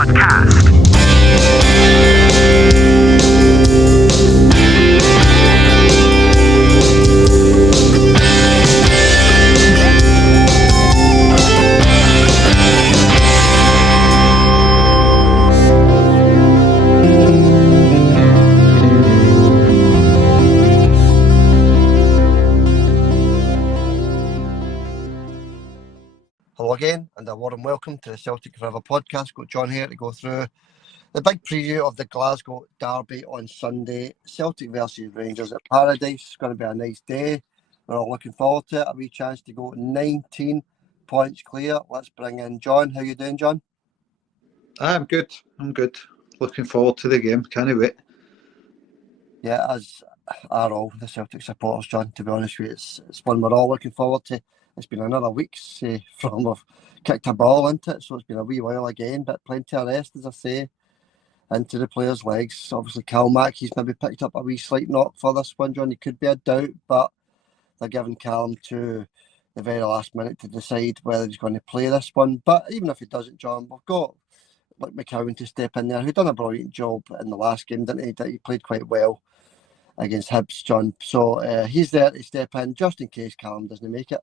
podcast. Hello again, and a warm welcome to the Celtic Forever podcast. Got John here to go through the big preview of the Glasgow derby on Sunday. Celtic versus Rangers at Paradise. It's going to be a nice day. We're all looking forward to it. A wee chance to go 19 points clear. Let's bring in John. How you doing, John? I'm good. Looking forward to the game. Can't wait. Yeah, as are all the Celtic supporters, John, to be honest with you. It's one we're all looking forward to. It's been another week from we've kicked a ball into it, so it's been a wee while again, but plenty of rest, as I say, into the players' legs. Obviously, Calmack, he's maybe picked up a wee slight knock for this one, John. He could be a doubt, but they're giving Callum to the very last minute to decide whether he's going to play this one. But even if he doesn't, John, we've got like McCowan to step in there, who done a brilliant job in the last game, didn't he? He played quite well against Hibs, John. So he's there to step in just in case Callum doesn't make it.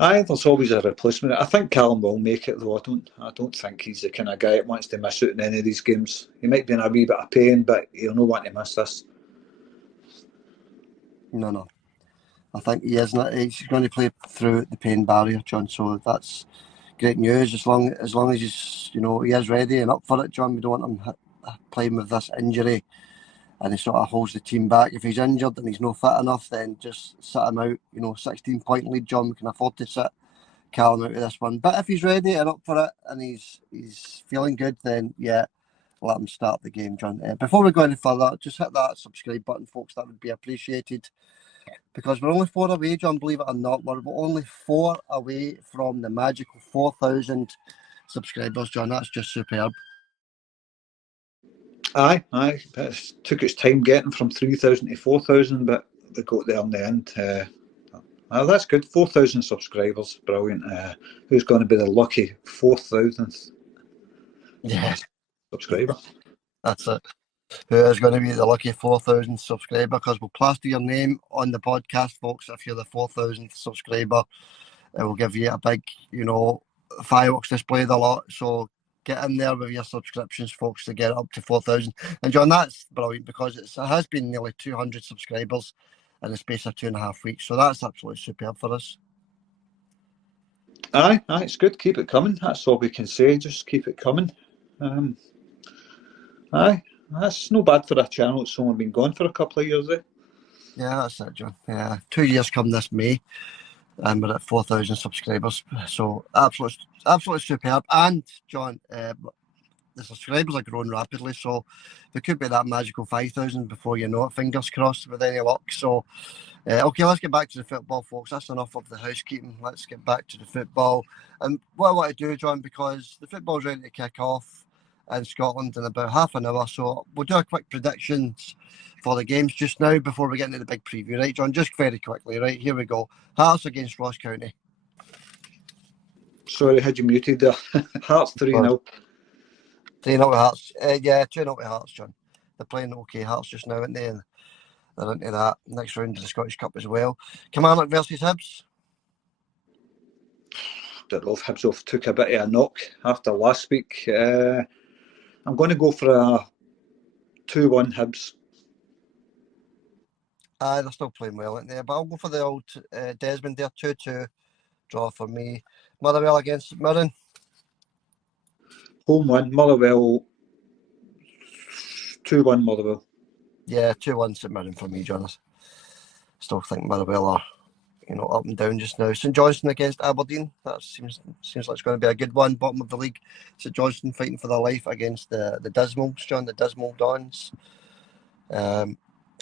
Aye, there's always a replacement. I think Callum will make it though. I don't think he's the kind of guy that wants to miss out in any of these games. He might be in a wee bit of pain, but he'll not want to miss this. No. I think he isn't. He's going to play through the pain barrier, John. So that's great news. As long as he's, he is ready and up for it, John. We don't want him playing with this injury, and he sort of holds the team back. If he's injured and he's not fit enough, then just sit him out. 16-point lead, John. We can afford to sit Callum out of this one. But if he's ready and up for it and he's feeling good, then yeah, let him start the game, John. Before we go any further, just hit that subscribe button, folks. That would be appreciated. Because we're only 4 away, John, believe it or not. We're only 4 away from the magical 4,000 subscribers, John. That's just superb. Aye. It took its time getting from 3,000 to 4,000, but they got there in the end. That's good. 4,000 subscribers, brilliant. Who's going to be the lucky 4,000th subscriber? That's it. Who is going to be the lucky 4,000 subscriber? Because we'll plaster your name on the podcast, folks. If you're the 4,000th subscriber, it will give you a big, fireworks display the lot. So get in there with your subscriptions, folks, to get it up to 4,000. And John, that's brilliant because it has been nearly 200 subscribers in the space of 2.5 weeks. So that's absolutely superb for us. Aye, it's good. Keep it coming. That's all we can say. Just keep it coming. Aye. That's no bad for a channel that's only been going for a couple of years, eh? Yeah, that's it, John. 2 years come this May, and we're at 4,000 subscribers. So absolutely superb. And John, the subscribers are growing rapidly, so there could be that magical 5,000 before you know it. Fingers crossed with any luck. So, okay, let's get back to the football, folks. That's enough of the housekeeping. Let's get back to the football. And what I want to do, John, because the football's ready to kick off in Scotland in about half an hour, so we'll do a quick predictions for the games just now before we get into the big preview, right, John? Just very quickly, right? Here we go. Hearts against Ross County. Sorry, had you muted there. Hearts 3-0. 3-0 to Hearts. 2-0 to Hearts, John. They're playing okay Hearts just now, aren't they? And they're into that next round of the Scottish Cup as well. Kilmarnock versus Hibs. Don't know if Hibs took a bit of a knock after last week. I'm going to go for a 2-1 Hibs. They're still playing well, aren't they? But I'll go for the old Desmond there, 2-2 draw for me. Motherwell against Mirren. Home win, Motherwell 2-1 Motherwell. Yeah, 2-1 St Mirren for me, John. Still think Motherwell are, up and down just now. St Johnstone against Aberdeen. That seems like it's going to be a good one. Bottom of the league. St Johnstone fighting for their life against the Dismals, John, the Dismal Dons.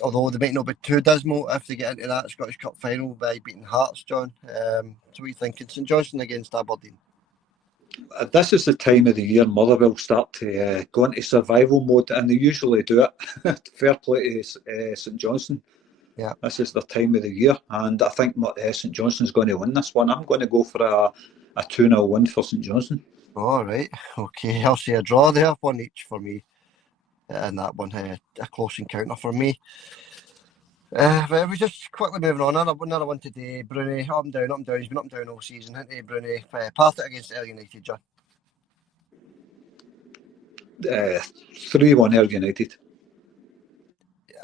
Although they might not be too dismal if they get into that Scottish Cup final by beating Hearts, John. So what are you thinking? St Johnstone against Aberdeen. This is the time of the year Motherwell start to go into survival mode, and they usually do it. Fair play to St Johnstone. Yeah, this is their time of the year, and I think St Johnstone's going to win this one. I'm going to go for a 2-0 win for St Johnstone. All right. Okay. I'll say a draw there. One each for me. And that one, a close encounter for me. But we just quickly moving on. Another one today. Brunei, up and down, up and down. He's been up and down all season, hasn't he, Brunei? Partick against Ayr United, John. 3-1 Ayr United.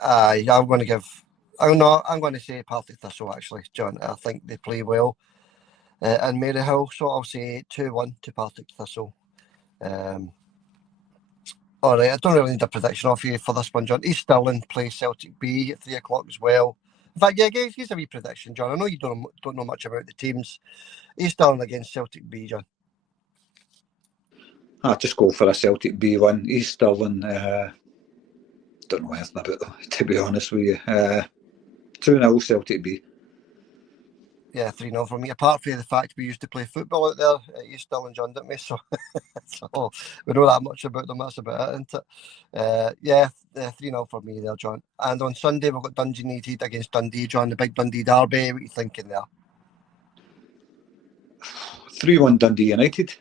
Aye, I'm going to give. I'm not. I'm going to say Partick Thistle, actually, John. I think they play well in Maryhill, so I'll say 2-1 to Partick Thistle. All right, I don't really need a prediction off you for this one, John. East Stirling play Celtic B at 3 o'clock as well. In fact, yeah, give a wee prediction, John. I know you don't know much about the teams. East Stirling against Celtic B, John. I'll just go for a Celtic B one. East Stirling, don't know anything about them, to be honest with you. 2-0 Celtic B. Yeah, 3-0 for me. Apart from the fact we used to play football out there at East Stirling, John, didn't we? So, so we know that much about them. That's about it, isn't it? Yeah, 3-0 for me there, John. And on Sunday, we've got Dundee United against Dundee, John, the big Dundee derby. What are you thinking there? 3-1 Dundee United.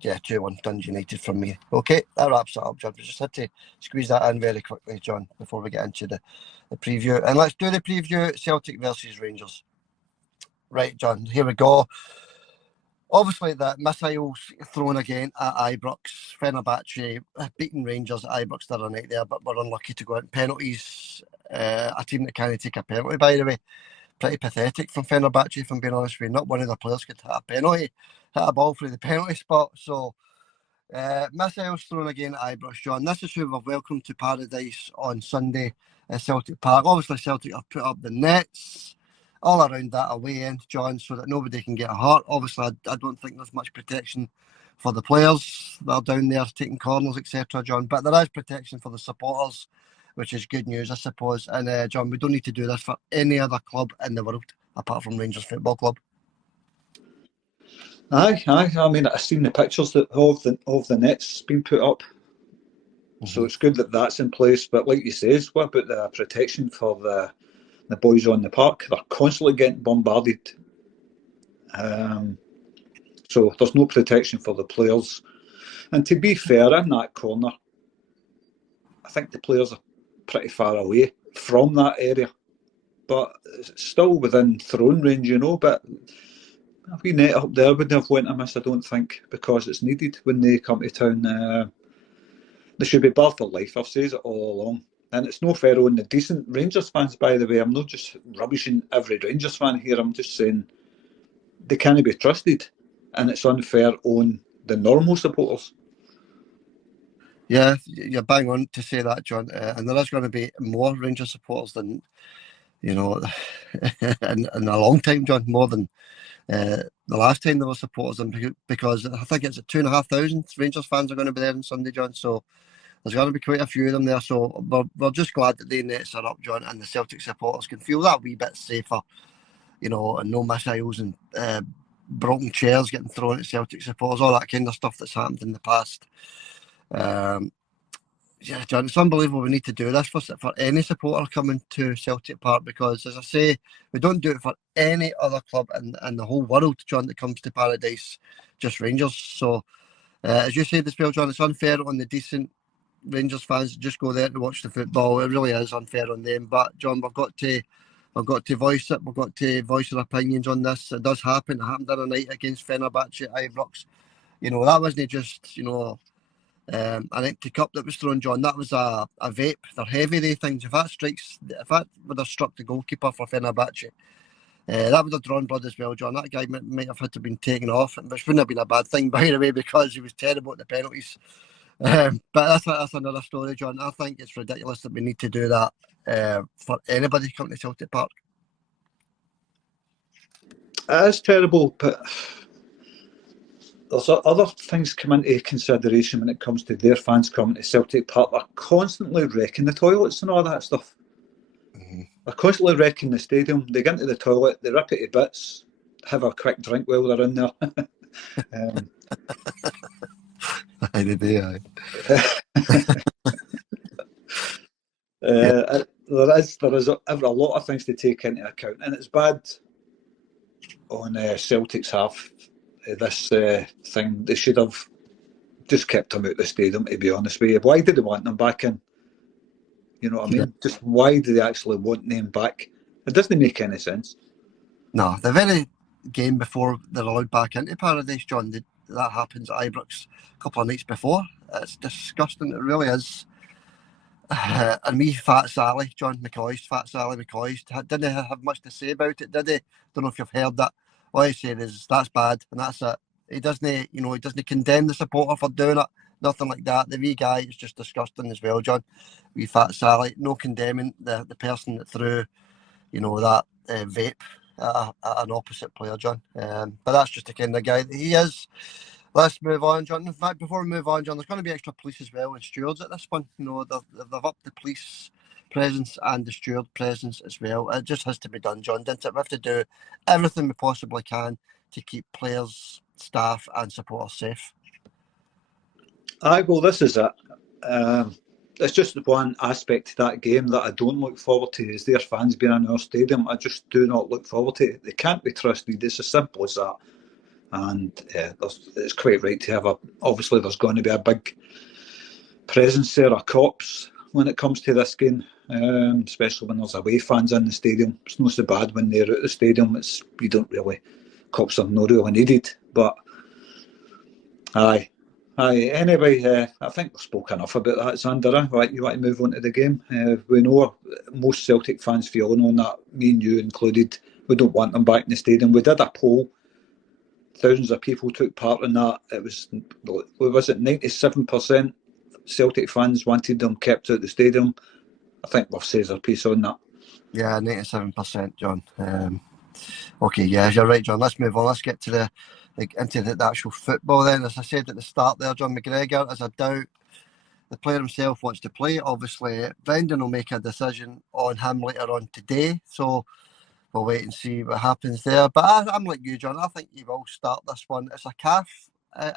Yeah, 2-1 Dundee United from me. Okay, that wraps it up, John. We just had to squeeze that in very quickly, John, before we get into the preview. And let's do the preview, Celtic versus Rangers. Right, John, here we go. Obviously, the missiles thrown again at Ibrox. Fenerbahce beating Rangers at Ibrox the other night there, but we're unlucky to go out in penalties. A team that can't take a penalty, by the way. Pretty pathetic from Fenerbahce, if I'm being honest with you. Not one of the players could hit a penalty, hit a ball through the penalty spot. So, missiles thrown again at Ibrox, John. This is who we've welcomed to paradise on Sunday at Celtic Park. Obviously, Celtic have put up the nets all around that away end, John, so that nobody can get hurt. Obviously, I don't think there's much protection for the players that are down there taking corners, etc., John. But there is protection for the supporters, which is good news, I suppose. And, John, we don't need to do this for any other club in the world apart from Rangers Football Club. Aye. I mean, I've seen the pictures of the nets being put up. So it's good that that's in place. But like you says, what about the protection for the boys on the park? They're constantly getting bombarded. So there's no protection for the players. And to be fair, in that corner, I think the players are pretty far away from that area. But it's still within throwing range, But a wee net up there wouldn't have went amiss, I don't think, because it's needed when they come to town. They should be barred for life. I've said it all along. And it's no fair on the decent Rangers fans, by the way. I'm not just rubbishing every Rangers fan here. I'm just saying they can't be trusted. And it's unfair on the normal supporters. Yeah, you're bang on to say that, John. And there is going to be more Rangers supporters than, in a long time, John, more than the last time there were supporters. And because I think it's 2,500 Rangers fans are going to be there on Sunday, John. So there's going to be quite a few of them there. So we're just glad that the nets are up, John, and the Celtic supporters can feel that wee bit safer, and no missiles and broken chairs getting thrown at Celtic supporters, all that kind of stuff that's happened in the past. Yeah, John, it's unbelievable we need to do this for any supporter coming to Celtic Park because, as I say, we don't do it for any other club in the whole world, John, that comes to Paradise, just Rangers. So, as you said as well, John, it's unfair on the decent Rangers fans to just go there to watch the football. It really is unfair on them. But, John, we've got to voice it. We've got to voice our opinions on this. It does happen. It happened the other night against Fenerbahce at Ibrox. That wasn't just, an empty cup that was thrown, John. That was a vape. They're heavy, they things. If that would have struck the goalkeeper for Fenerbahce, that would have drawn blood as well, John. That guy might have had to have been taken off, which wouldn't have been a bad thing, by the way, because he was terrible at the penalties. But that's another story, John. I think it's ridiculous that we need to do that for anybody coming to Celtic Park. It is terrible, but there's other things come into consideration when it comes to their fans coming to Celtic Park. They're constantly wrecking the toilets and all that stuff. Mm-hmm. They're constantly wrecking the stadium. They get into the toilet, they rip it to bits, have a quick drink while they're in there. They do, There is a lot of things to take into account, and it's bad on Celtic's half this thing. They should have just kept him out of the stadium, to be honest with you. Why did they want them back in? You know what I mean? Just why do they actually want them back? It doesn't make any sense. No, the very game before they're allowed back into Paradise, John, that happens at Ibrox a couple of nights before. It's disgusting, it really is. And me, Fat Sally, John McCoy's, Fat Sally McCoy's, didn't have much to say about it, did he? Don't know if you've heard that. All he said is, that's bad, and that's it. He doesn't condemn the supporter for doing it, nothing like that. The wee guy is just disgusting as well, John. Wee Fat Sally, no condemning the person that threw, that vape at an opposite player, John. But that's just the kind of guy that he is. Let's move on, John. In fact, before we move on, John, there's going to be extra police as well and stewards at this one. They've upped the police presence and the steward presence as well. It just has to be done, John, doesn't it? We have to do everything we possibly can to keep players, staff and supporters safe. Well, this is it. It's just one aspect to that game that I don't look forward to, is their fans being in our stadium. I just do not look forward to it. They can't be trusted. It's as simple as that. And it's quite right to have obviously there's going to be a big presence there of cops when it comes to this game, especially when there's away fans in the stadium. It's not so bad when they're at the stadium. Cops are not really needed. But anyway, I think we've spoken enough about that, Xander. Right, you want to move on to the game? We know most Celtic fans feel on that, me and you included, we don't want them back in the stadium. We did a poll. Thousands of people took part in that. It was it 97% Celtic fans wanted them kept out of the stadium. I think we've said our piece on that. Yeah, 97%, John. Okay, yeah, you're right, John. Let's move on. Let's get to into the actual football then. As I said at the start there, John McGregor, as I doubt the player himself wants to play. Obviously, Brendan will make a decision on him later on today. So we'll wait and see what happens there. But I'm like you, John. I think he will start this one. It's a calf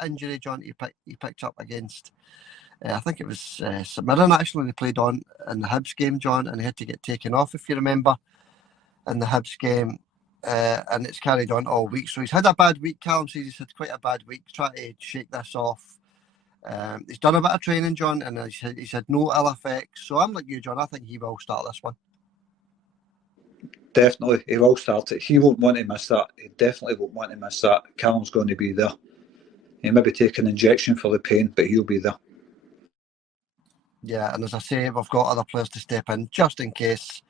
injury, John. He picked up against, I think it was St Mirren actually. They played on in the Hibs game, John, and he had to get taken off, if you remember, in the Hibs game. And it's carried on all week. So he's had a bad week. Callum says he's had quite a bad week. Try to shake this off. He's done a bit of training, John, and he's had no ill effects. So I'm like you, John. I think he will start this one. Definitely, he will start it. He won't want to miss that. He definitely won't want to miss that. Callum's going to be there. He maybe take an injection for the pain, but he'll be there. Yeah, and as I say, we've got other players to step in just in case,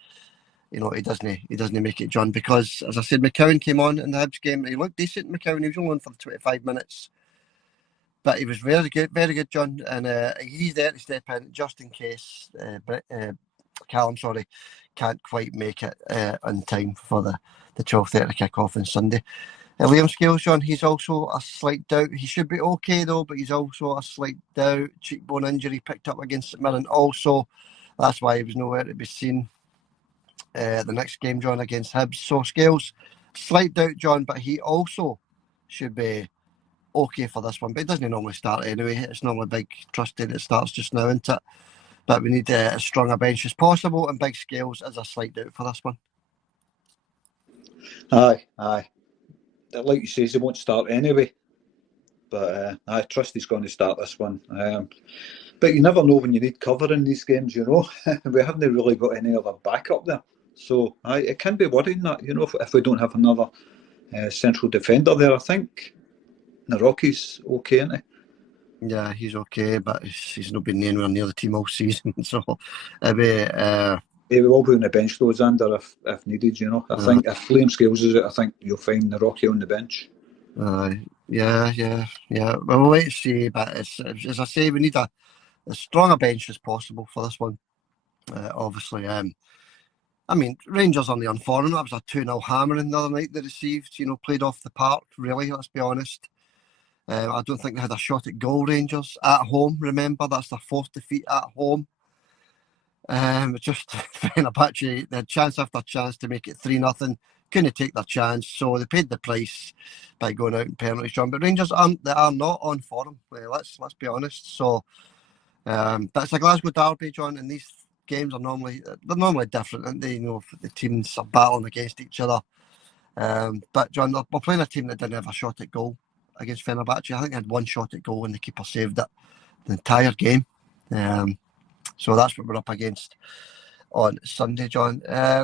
he doesn't make it, John. Because as I said, McCowan came on in the Hibs game. He looked decent, McCowan. He was only on for the 25 minutes, but he was very good, John. And he's there to step in just in case. Callum, can't quite make it on time for the 12:30 kick-off on Sunday. Liam Scales, John, he's also a slight doubt. He should be okay though, but he's also a slight doubt. Cheekbone injury picked up against St Mirren also. That's why he was nowhere to be seen the next game, John, against Hibs. So Scales, slight doubt, John, but he also should be okay for this one. But he doesn't normally start anyway. It's normally Big Trusty that starts just now, isn't it? But we need as strong a bench as possible, and Big Scales is a slight doubt for this one. Aye. Like you say, he won't start anyway. But I trust he's going to start this one. But you never know when you need cover in these games, We haven't really got any other backup there. So it can be worrying that, if we don't have another central defender there. I think Naroki's okay, isn't he? Yeah, he's okay, but he's not been anywhere near the team all season. So he will be on the bench though, Xander, if needed. I think if Liam Scales is it, I think you'll find Naroki on the bench. Yeah. Well, we'll wait and see. But as I say, we need as strong a bench as possible for this one. Obviously, Rangers on the unfortunate. That was a 2-0 hammering the other night they received. Played off the park. Really, let's be honest. I don't think they had a shot at goal, Rangers, at home. Remember, that's their fourth defeat at home. Just Fenerbahce, they had chance after chance to make it 3-0. Couldn't take their chance, so they paid the price by going out in penalties, John. But Rangers are not on form. Let's be honest. So, but it's a Glasgow derby, John, and these games are normally different, aren't they? The teams are battling against each other. But John, we're playing a team that didn't have a shot at goal against Fenerbahce. I think they had one shot at goal and the keeper saved it the entire game. So that's what we're up against on Sunday, John.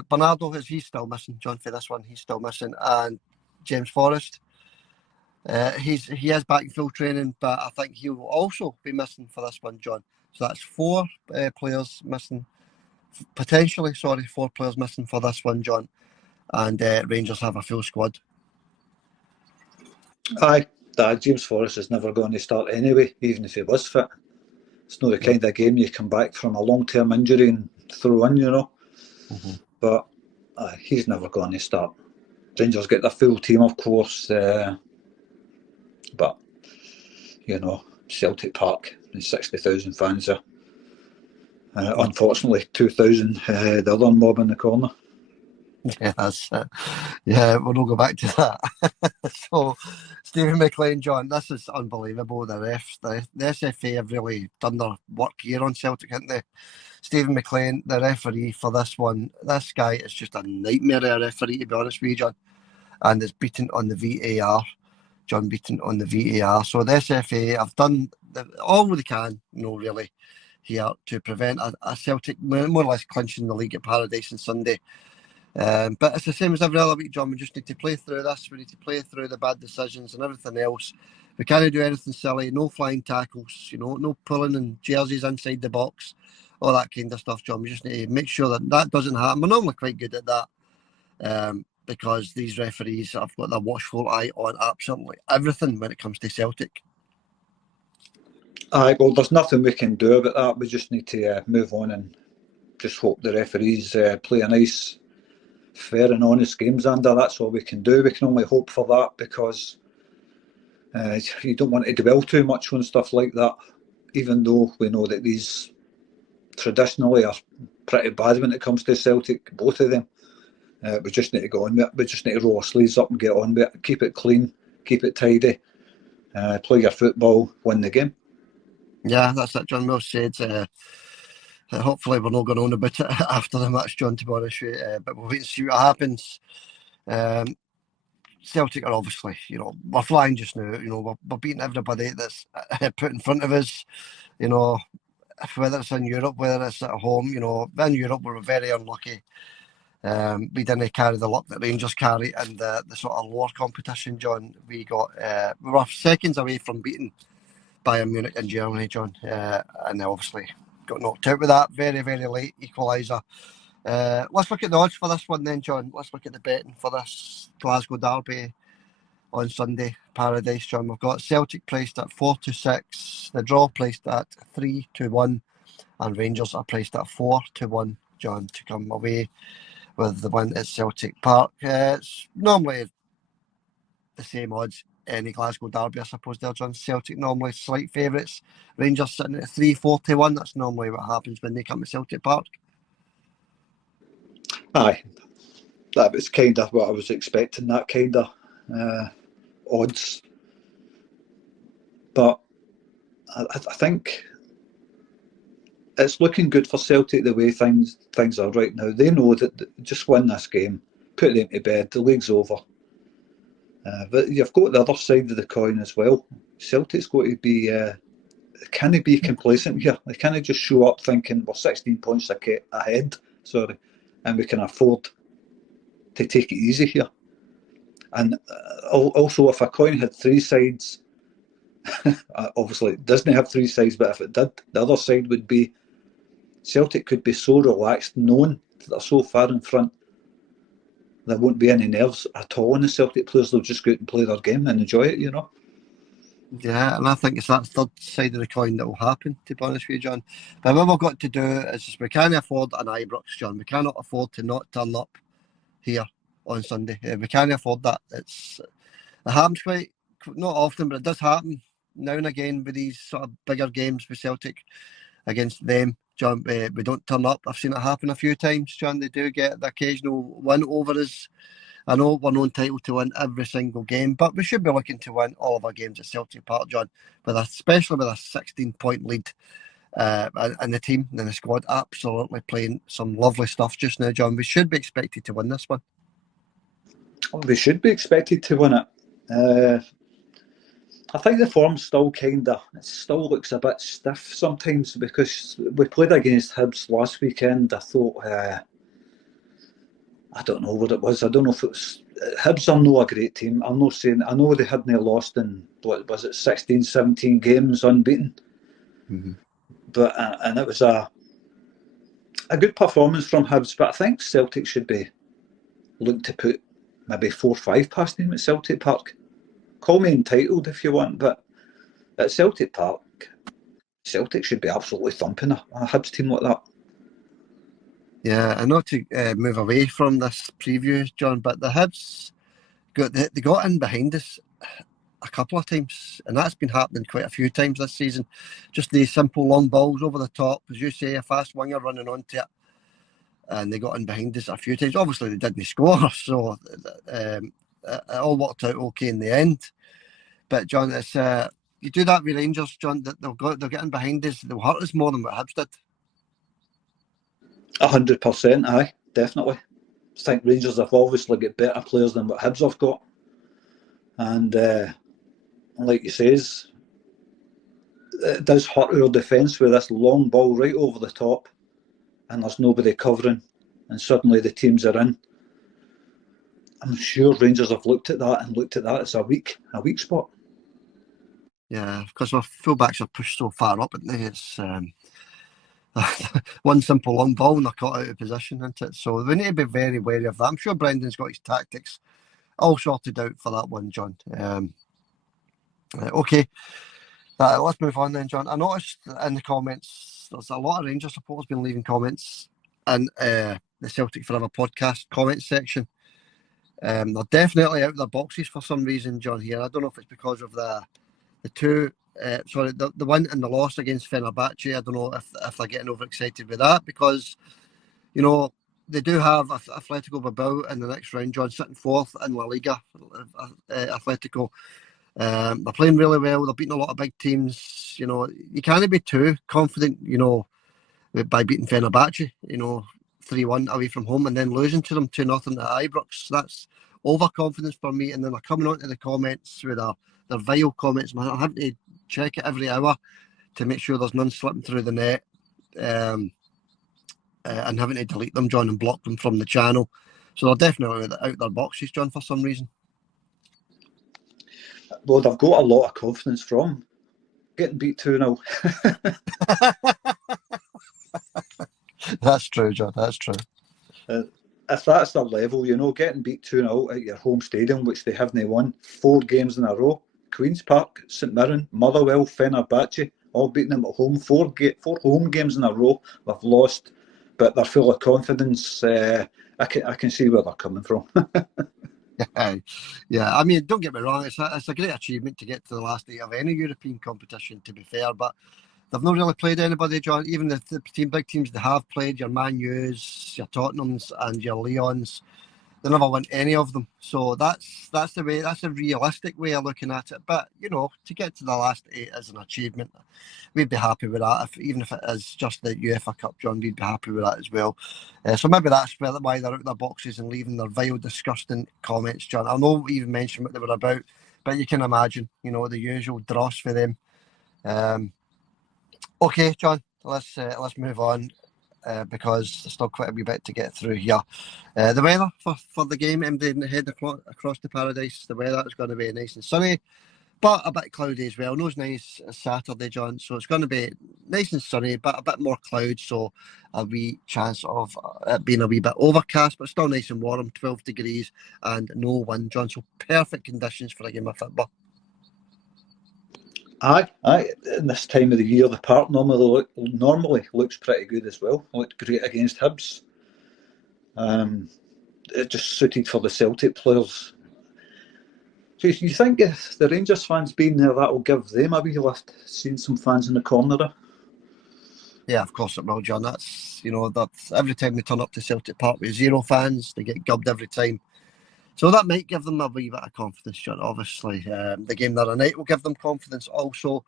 Bernardo, he's still missing, John, for this one. He's still missing. And James Forrest, he is back in full training, but I think he will also be missing for this one, John. So that's four players missing, potentially, 4 players missing for this one, John. And Rangers have a full squad. Aye, James Forrest is never going to start anyway, even if he was fit. It's not the kind of game you come back from a long-term injury and throw in, you know. Mm-hmm. But he's never going to start. Rangers get the full team, of course, but you know, Celtic Park, there's 60,000 fans there. Unfortunately, 2,000 the other mob in the corner. Yeah, that's it. Yeah, we'll not go back to that. So, Stephen McLean, John, this is unbelievable. The refs, the SFA have really done their work here on Celtic, haven't they? Stephen McLean, the referee for this one, this guy is just a nightmare of a referee, to be honest with you, John. And it's beaten on the VAR. John beaten on the VAR. So the SFA have done all they can, really, here to prevent a Celtic more or less clinching the league at Paradise on Sunday. But it's the same as every other week, John. We just need to play through this. We need to play through the bad decisions and everything else. We can't do anything silly. No flying tackles, no pulling and jerseys inside the box, all that kind of stuff, John. We just need to make sure that doesn't happen. We're normally quite good at that because these referees have got their watchful eye on absolutely everything when it comes to Celtic. Aye, well, there's nothing we can do about that. We just need to move on and just hope the referees play a nice, fair and honest games under. That's all we can do. We can only hope for that because you don't want to dwell too much on stuff like that, even though we know that these traditionally are pretty bad when it comes to Celtic, both of them. We just need to go on with it. We just need to roll our sleeves up and get on with it. Keep it clean, keep it tidy, play your football, win the game. Yeah, that's it, John. Well said. Hopefully we're not going on about it after the match, John, to be honest with you. But we'll wait and see what happens. Celtic are obviously, we're flying just now. We're beating everybody that's put in front of us. Whether it's in Europe, whether it's at home. In Europe we were very unlucky. We didn't carry the luck that Rangers carry in the sort of lower competition, John. We were seconds away from beating Bayern Munich in Germany, John, and obviously got knocked out with that very, very late equaliser. Let's look at the odds for this one then, John. Let's look at the betting for this Glasgow derby on Sunday, Paradise, John. We've got Celtic priced at 4-6, the draw priced at 3-1, and Rangers are priced at 4-1, John, to come away with the win at Celtic Park. It's normally the same odds any Glasgow derby, I suppose, there, John. Celtic normally slight favourites. Rangers sitting at 3-1. That's normally what happens when they come to Celtic Park. Aye, that was kind of what I was expecting, that kind of odds. But I think it's looking good for Celtic the way things are right now. They know that just win this game, put them to bed, the league's over. But you've got the other side of the coin as well. Celtic's got to be, can they be complacent here? They can't just show up thinking we're 16 points ahead, and we can afford to take it easy here. And also, if a coin had 3 sides, obviously it doesn't have 3 sides, but if it did, the other side would be Celtic could be so relaxed, knowing that they're so far in front, there won't be any nerves at all in the Celtic players. They'll just go out and play their game and enjoy it, Yeah, and I think it's that third side of the coin that will happen, to be honest with you, John. But what we've got to do is we can't afford an Ibrox, John. We cannot afford to not turn up here on Sunday. We can't afford that. It happens quite not often, but it does happen now and again with these sort of bigger games with Celtic against them, John. We don't turn up. I've seen it happen a few times, John. They do get the occasional win over us. I know we're not entitled to win every single game, but we should be looking to win all of our games at Celtic Park, John, especially with a 16-point lead. And the team and the squad absolutely playing some lovely stuff just now, John. We should be expected to win this one. We should be expected to win it. I think the form still looks a bit stiff sometimes, because we played against Hibs last weekend. I thought, I don't know what it was. I don't know if it was Hibs are not a great team. I'm not saying, I know they hadn't lost in, what was it, 16, 17 games unbeaten. Mm-hmm. But and it was a good performance from Hibs. But I think Celtic should be looking to put maybe 4-5 past them at Celtic Park. Call me entitled if you want, but at Celtic Park, Celtic should be absolutely thumping a Hibs team like that. Yeah, and not to move away from this preview, John, but the Hibs they got in behind us a couple of times, and that's been happening quite a few times this season. Just these simple long balls over the top, as you say, a fast winger running onto it, and they got in behind us a few times. Obviously, they didn't score, so it all worked out okay in the end. But John, it's you do that with Rangers, John, that they'll get in behind us, they'll hurt us more than what Hibs did. 100%, aye, definitely. I think Rangers have obviously got better players than what Hibs have got. And like you says, it does hurt our defence with this long ball right over the top, and there's nobody covering, and suddenly the teams are in. I'm sure Rangers have looked at that as a weak spot. Yeah, because our fullbacks are pushed so far up, and it's one simple long ball and they're caught out of position, isn't it? So we need to be very wary of that. I'm sure Brendan's got his tactics all sorted out for that one, John. Okay, let's move on then, John. I noticed in the comments there's a lot of Rangers supporters been leaving comments in the Celtic Forever podcast comment section. They're definitely out of their boxes for some reason, John. Here, I don't know if it's because of the two. The win and the loss against Fenerbahce. I don't know if they're getting overexcited with that, because you know they do have Atletico Bilbao in the next round, John, sitting fourth in La Liga. Atletico, they're playing really well. They're beating a lot of big teams. You know, you can't be too confident, you know, by beating Fenerbahce, you know, 3-1 away from home and then losing to them 2-0 at Ibrox. That's overconfidence for me. And then they're coming onto the comments with their vile comments. Man, I have to check it every hour to make sure there's none slipping through the net, and having to delete them, John, and block them from the channel. So they're definitely out their boxes, John, for some reason. Well, they've got a lot of confidence from getting beat 2-0. That's true, John, that's true. If that's their level, you know, getting beat 2-0 at your home stadium, which they haven't won 4 games in a row. Queen's Park, St Mirren, Motherwell, Fenerbahce, all beating them at home. 4 home games in a row they've lost, but they're full of confidence. I can see where they're coming from. Yeah, I mean, don't get me wrong, it's a great achievement to get to the last 8 of any European competition, to be fair, but they've not really played anybody, John. Even the big teams they have played, your Man U's, your Tottenhams and your Leons, they never won any of them. So that's the way. That's a realistic way of looking at it. But you know, to get to the last 8 is an achievement. We'd be happy with that. Even if it is just the UEFA Cup, John, we'd be happy with that as well. So maybe that's why they're out of their boxes and leaving their vile, disgusting comments, John. I'll not even mention what they were about, but you can imagine, you know, the usual dross for them. Okay, John, let's move on. Because there's still quite a wee bit to get through here. The weather for the game, heading across the paradise, the weather is going to be nice and sunny, but a bit cloudy as well. Not as nice as Saturday, John, so it's going to be nice and sunny, but a bit more cloud, so a wee chance of it being a wee bit overcast, but still nice and warm, 12 degrees and no wind, John, so perfect conditions for a game of football. Aye. In this time of the year, the park normally looks pretty good as well. Looked great against Hibs. It just suited for the Celtic players. So you think if the Rangers fans being there, that will give them a wee lift, seeing some fans in the corner there? Yeah, of course it will, John. That's, you know, that's every time they turn up to Celtic Park with 0 fans, they get gubbed every time. So that might give them a wee bit of confidence, John. Obviously, the game the other night will give them confidence also.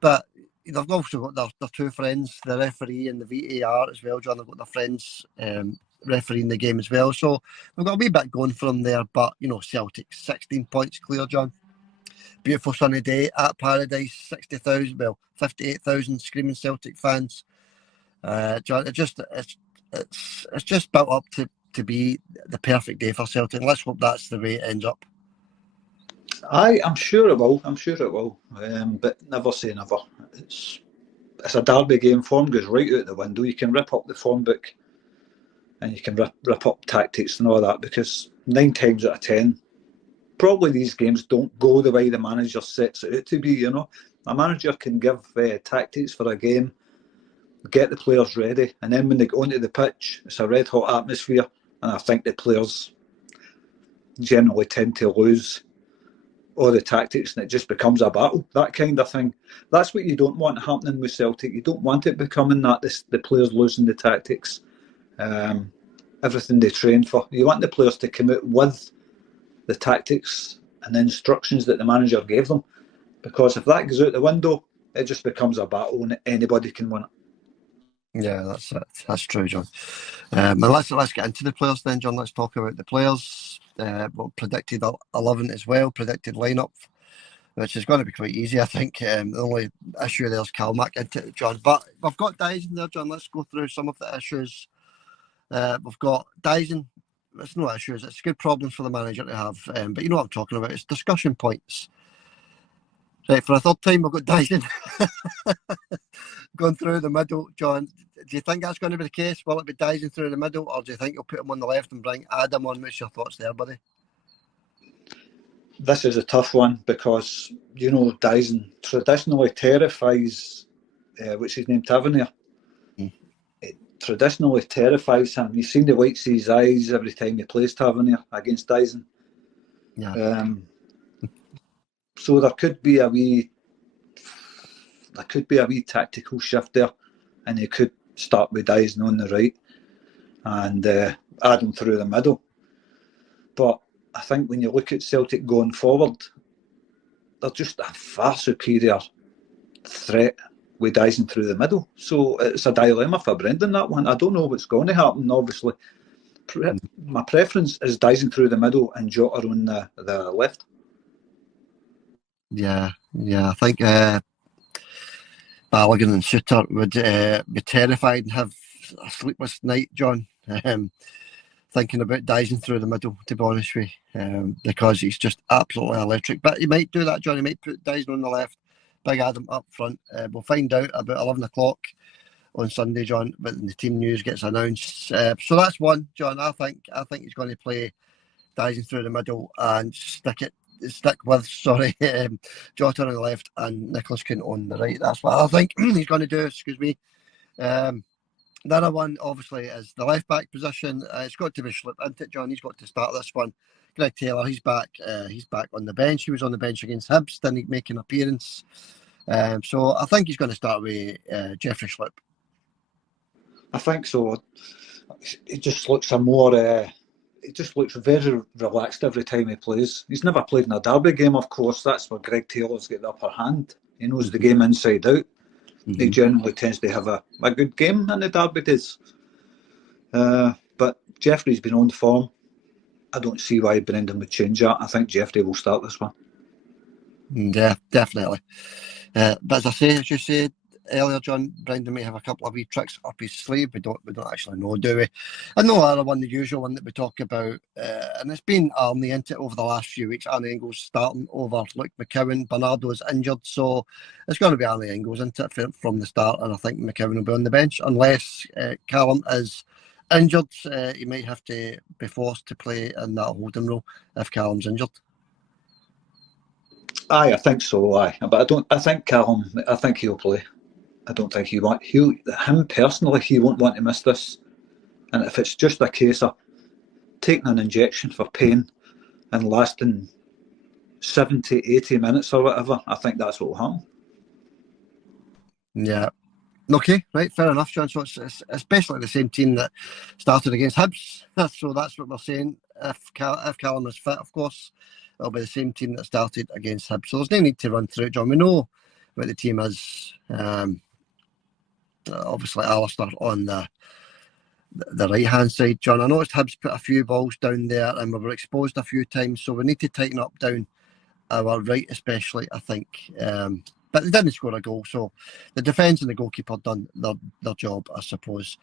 But they've also got their 2 friends, the referee and the VAR as well, John. They've got their friends refereeing the game as well. So they've got a wee bit going for them there. But, you know, Celtic, 16 points clear, John. beautiful sunny day at Paradise, 60,000, well, 58,000 screaming Celtic fans. John, it's just built up to be the perfect day for Celtic. Let's hope that's the way it ends up. I'm sure it will. But never say never. It's a derby game. Form goes right out the window. You can rip up the form book, and you can rip up tactics and all that, because 9 times out of 10, probably these games don't go the way the manager sets it out to be. You know, a manager can give tactics for a game, get the players ready, and then when they go onto the pitch, it's a red hot atmosphere, and I think the players generally tend to lose all the tactics, and it just becomes a battle, that kind of thing. That's what you don't want happening with Celtic. You don't want it becoming that, the players losing the tactics, everything they trained for. You want the players to come out with the tactics and the instructions that the manager gave them, because if that goes out the window, it just becomes a battle and anybody can win it. Yeah, that's it. That's true, John. And let's get into the players then, John. Let's talk about the players. Predicted 11 as well, predicted lineup, which is going to be quite easy, I think. The only issue there's Calmack into it, John. But we've got Dyson there, John. Let's go through some of the issues. We've got Dyson. It's no issues. It's good problems for the manager to have. But you know what I'm talking about. It's discussion points. Right, for a third time, we've got Dyson going through the middle, John. Do you think that's going to be the case? Will it be Dyson through the middle, or do you think you'll put him on the left and bring Adam on? What's your thoughts there, buddy? This is a tough one, because, you know, Dyson traditionally terrifies, what's his name, Tavernier. It traditionally terrifies him. You've seen the whites of his eyes every time he plays Tavernier against Dyson. Yeah. So there could be a wee tactical shift there, and he could start with Dyson on the right and Adam through the middle. But I think when you look at Celtic going forward, they're just a far superior threat with Dyson through the middle. So it's a dilemma for Brendan, that one. I don't know what's going to happen, obviously. My preference is Dyson through the middle and Jota on the left. Yeah, I think Balogun and Shooter would be terrified and have a sleepless night, John, thinking about Dyson through the middle, to be honest with you, because he's just absolutely electric. But he might do that, John. He might put Dyson on the left, Big Adam up front. We'll find out about 11 o'clock on Sunday, John, when the team news gets announced. So that's one, John. I think he's going to play Dyson through the middle and stick with Jota on the left and Nicholas Kuhn on the right. That's what I think he's going to do. Excuse me. The other one, obviously, is the left back position. It's got to be Schlupp, isn't it, John? He's got to start this one. Greg Taylor, he's back. He's back on the bench. He was on the bench against Hibs, didn't make an appearance. So I think he's going to start with Jeffrey Schlupp. I think so. It just looks He just looks very relaxed every time he plays. He's never played in a derby game, of course. That's where Greg Taylor's got the upper hand. He knows the game inside out. Mm-hmm. He generally tends to have a good game in the derby days. But Jeffrey's been on form. I don't see why Brendan would change that. I think Jeffrey will start this one. Yeah, definitely. But as I say, as you said earlier, John, Brendan may have a couple of wee tricks up his sleeve. We don't actually know, do we? And the other one, the usual one that we talk about, and it's been Arnie into it over the last few weeks. Arnie Engels starting over Luke McCowan. Bernardo's injured, so it's going to be Arnie Engels into it from the start, and I think McCowan will be on the bench unless Callum is injured. He might have to be forced to play in that holding role if Callum's injured. Aye, I think so. Aye, but I think Callum. I think he'll play. I don't think him personally, he won't want to miss this. And if it's just a case of taking an injection for pain and lasting 70, 80 minutes or whatever, I think that's what will happen. Yeah. Okay, right, fair enough, John. So it's basically the same team that started against Hibs. So that's what we're saying. If Callum is fit, of course, it'll be the same team that started against Hibs. So there's no need to run through it, John. We know what the team is. Obviously, Alistair on the right-hand side, John. I noticed Hibs put a few balls down there and we were exposed a few times, so we need to tighten up down our right, especially, I think. But they didn't score a goal, so the defence and the goalkeeper done their job, I suppose.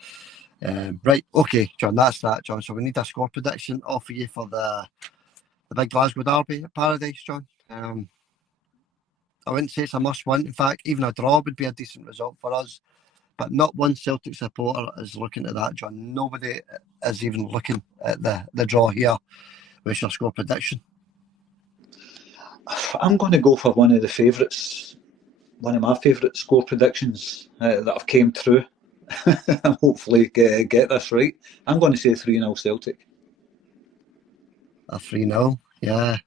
Right, okay, John, that's that, John. So we need a score prediction off of you for the big Glasgow derby at Paradise, John. I wouldn't say it's a must-win. In fact, even a draw would be a decent result for us. But not one Celtic supporter is looking at that, John. Nobody is even looking at the draw here. What's your score prediction? I'm going to go for one of the favourites, one of my favourite score predictions that have came through. And hopefully get this right. I'm going to say 3-0 Celtic. A 3-0, yeah.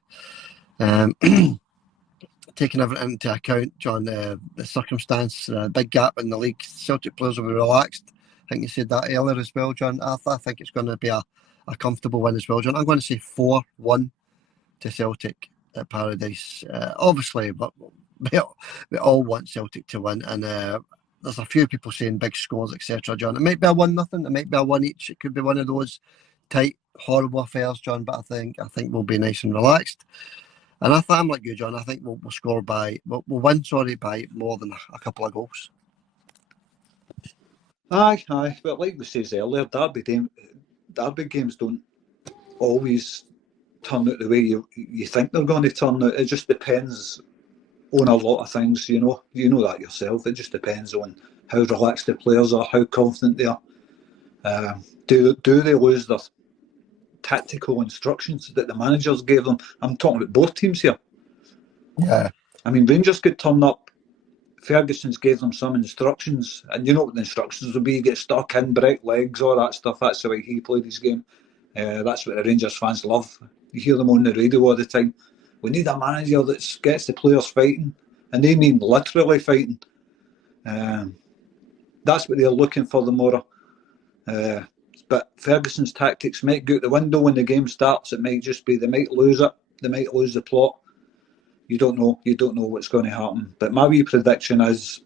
Taking everything into account, John, the circumstance, big gap in the league, Celtic players will be relaxed. I think you said that earlier as well, John. I think it's going to be a comfortable win as well, John. I'm going to say 4-1 to Celtic at Paradise. Obviously, but we all want Celtic to win, and there's a few people saying big scores, etc., John. It might be a 1-0, it might be a 1 each. It could be one of those tight, horrible affairs, John. But I think we'll be nice and relaxed. And I'm like you, John. I think we'll score we'll win, by more than a couple of goals. Aye. But like we said earlier, derby games don't always turn out the way you think they're going to turn out. It just depends on a lot of things, you know that yourself. It just depends on how relaxed the players are, how confident they are. Do they lose their tactical instructions that the managers gave them? I'm talking about both teams here. Yeah. I mean, Rangers could turn up. Ferguson's gave them some instructions, and you know what the instructions will be: get stuck in, break legs, all that stuff. That's the way he played his game. That's what the Rangers fans love. You hear them on the radio all the time. We need a manager that gets the players fighting, and they mean literally fighting. That's what they're looking for, the Mora. But Ferguson's tactics might go out the window when the game starts. It might just be they might lose it. They might lose the plot. You don't know. You don't know what's going to happen. But my wee prediction is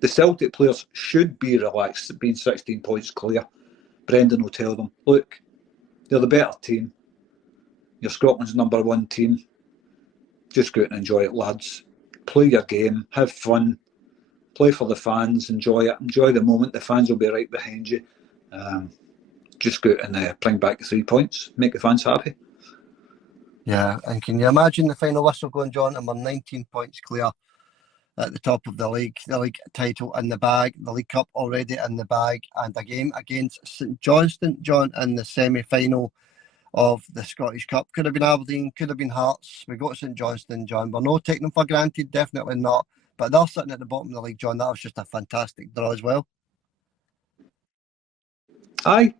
the Celtic players should be relaxed, being 16 points clear. Brendan will tell them, look, they're the better team. You're Scotland's number one team. Just go out and enjoy it, lads. Play your game. Have fun. Play for the fans. Enjoy it. Enjoy the moment. The fans will be right behind you. Just go out and bring back the 3 points. Make the fans happy. Yeah, and can you imagine the final whistle going, John, and we're 19 points clear at the top of the league title in the bag, the League Cup already in the bag, and a game against St Johnstone, John, in the semi-final of the Scottish Cup. Could have been Aberdeen, could have been Hearts. We got St Johnstone, John. We're not taking them for granted, definitely not. But they're sitting at the bottom of the league, John. That was just a fantastic draw as well. Aye.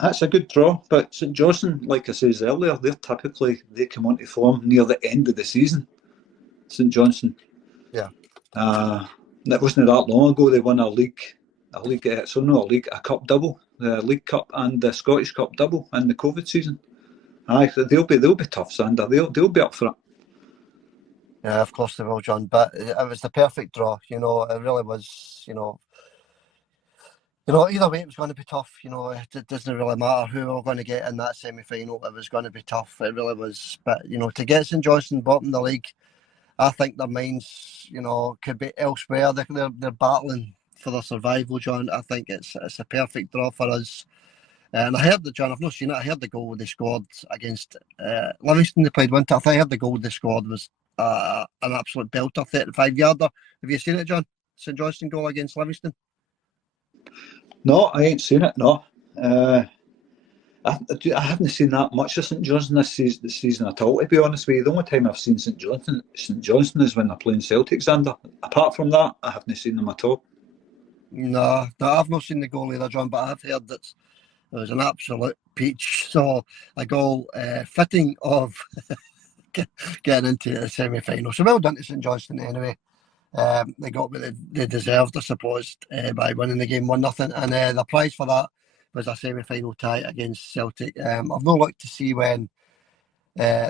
That's a good draw, but St Johnstone, like I said earlier, they come onto form near the end of the season. St Johnstone, yeah. That wasn't that long ago. They won a cup double, the League Cup and the Scottish Cup double in the COVID season. Aye, they'll be tough, Sander. They'll be up for it. Yeah, of course they will, John. But it was the perfect draw. It really was. Either way, it was going to be tough. It doesn't really matter who we were going to get in that semi-final. It was going to be tough. It really was. But, to get St Johnstone bottom of the league, I think their minds, could be elsewhere. They're battling for their survival, John. I think it's a perfect draw for us. And I heard that, John, I've not seen it. I heard the goal they scored against Livingston. They played Winter. I heard the goal they scored was an absolute belter, 35-yarder. Have you seen it, John? St Johnstone goal against Livingston? No, I ain't seen it, no. I haven't seen that much of St Johnstone this season at all, to be honest with you. The only time I've seen St Johnstone is when they're playing Celtic, Xander. Apart from that, I haven't seen them at all. No, I've not seen the goal either, John, but I've heard that it was an absolute peach. So a goal fitting of getting into the semi-final. So well done to St Johnstone anyway. They got what they deserved, I suppose, by winning the game 1-0. And the prize for that was a semi-final tie against Celtic. I've not looked to see when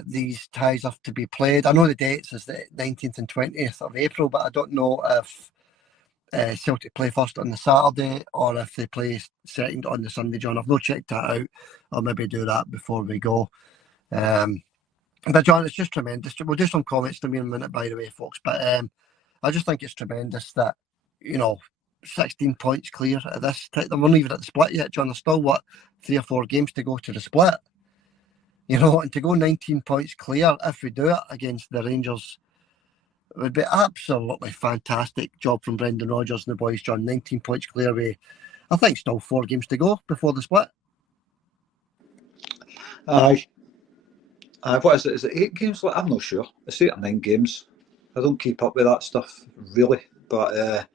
these ties have to be played. I know the dates is the 19th and 20th of April, but I don't know if Celtic play first on the Saturday or if they play second on the Sunday, John. I've not checked that out. I'll maybe do that before we go. But John, it's just tremendous. We'll do some comments to me in a minute, by the way, folks. But I just think it's tremendous that, 16 points clear at this time. We're not even at the split yet, John. There's still, 3 or 4 games to go to the split. And to go 19 points clear, if we do it against the Rangers, it would be absolutely fantastic job from Brendan Rodgers and the boys, John. 19 points clear with, I think, still 4 games to go before the split. Aye. What is it? Is it 8 games? I'm not sure. It's 8 or 9 games. I don't keep up with that stuff, really. But,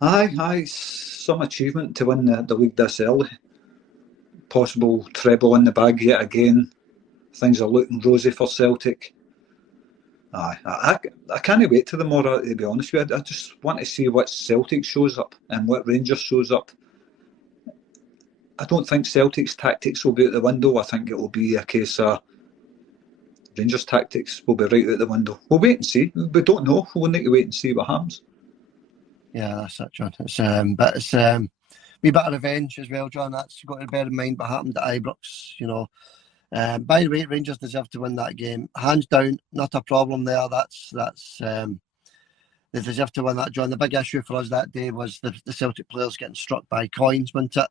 aye, some achievement to win the league this early. Possible treble in the bag yet again. Things are looking rosy for Celtic. Aye, I can't wait to tomorrow, to be honest with you. I just want to see what Celtic shows up and what Rangers shows up. I don't think Celtic's tactics will be out the window. I think it will be a case of Rangers' tactics will be right out the window. We'll wait and see. We don't know. We'll need to wait and see what happens. Yeah, that's it, John. But it's wee bit of revenge as well, John. That's got to bear in mind what happened at Ibrox. By the way, Rangers deserve to win that game, hands down. Not a problem there. That's they deserve to win that, John. The big issue for us that day was the Celtic players getting struck by coins, wasn't it?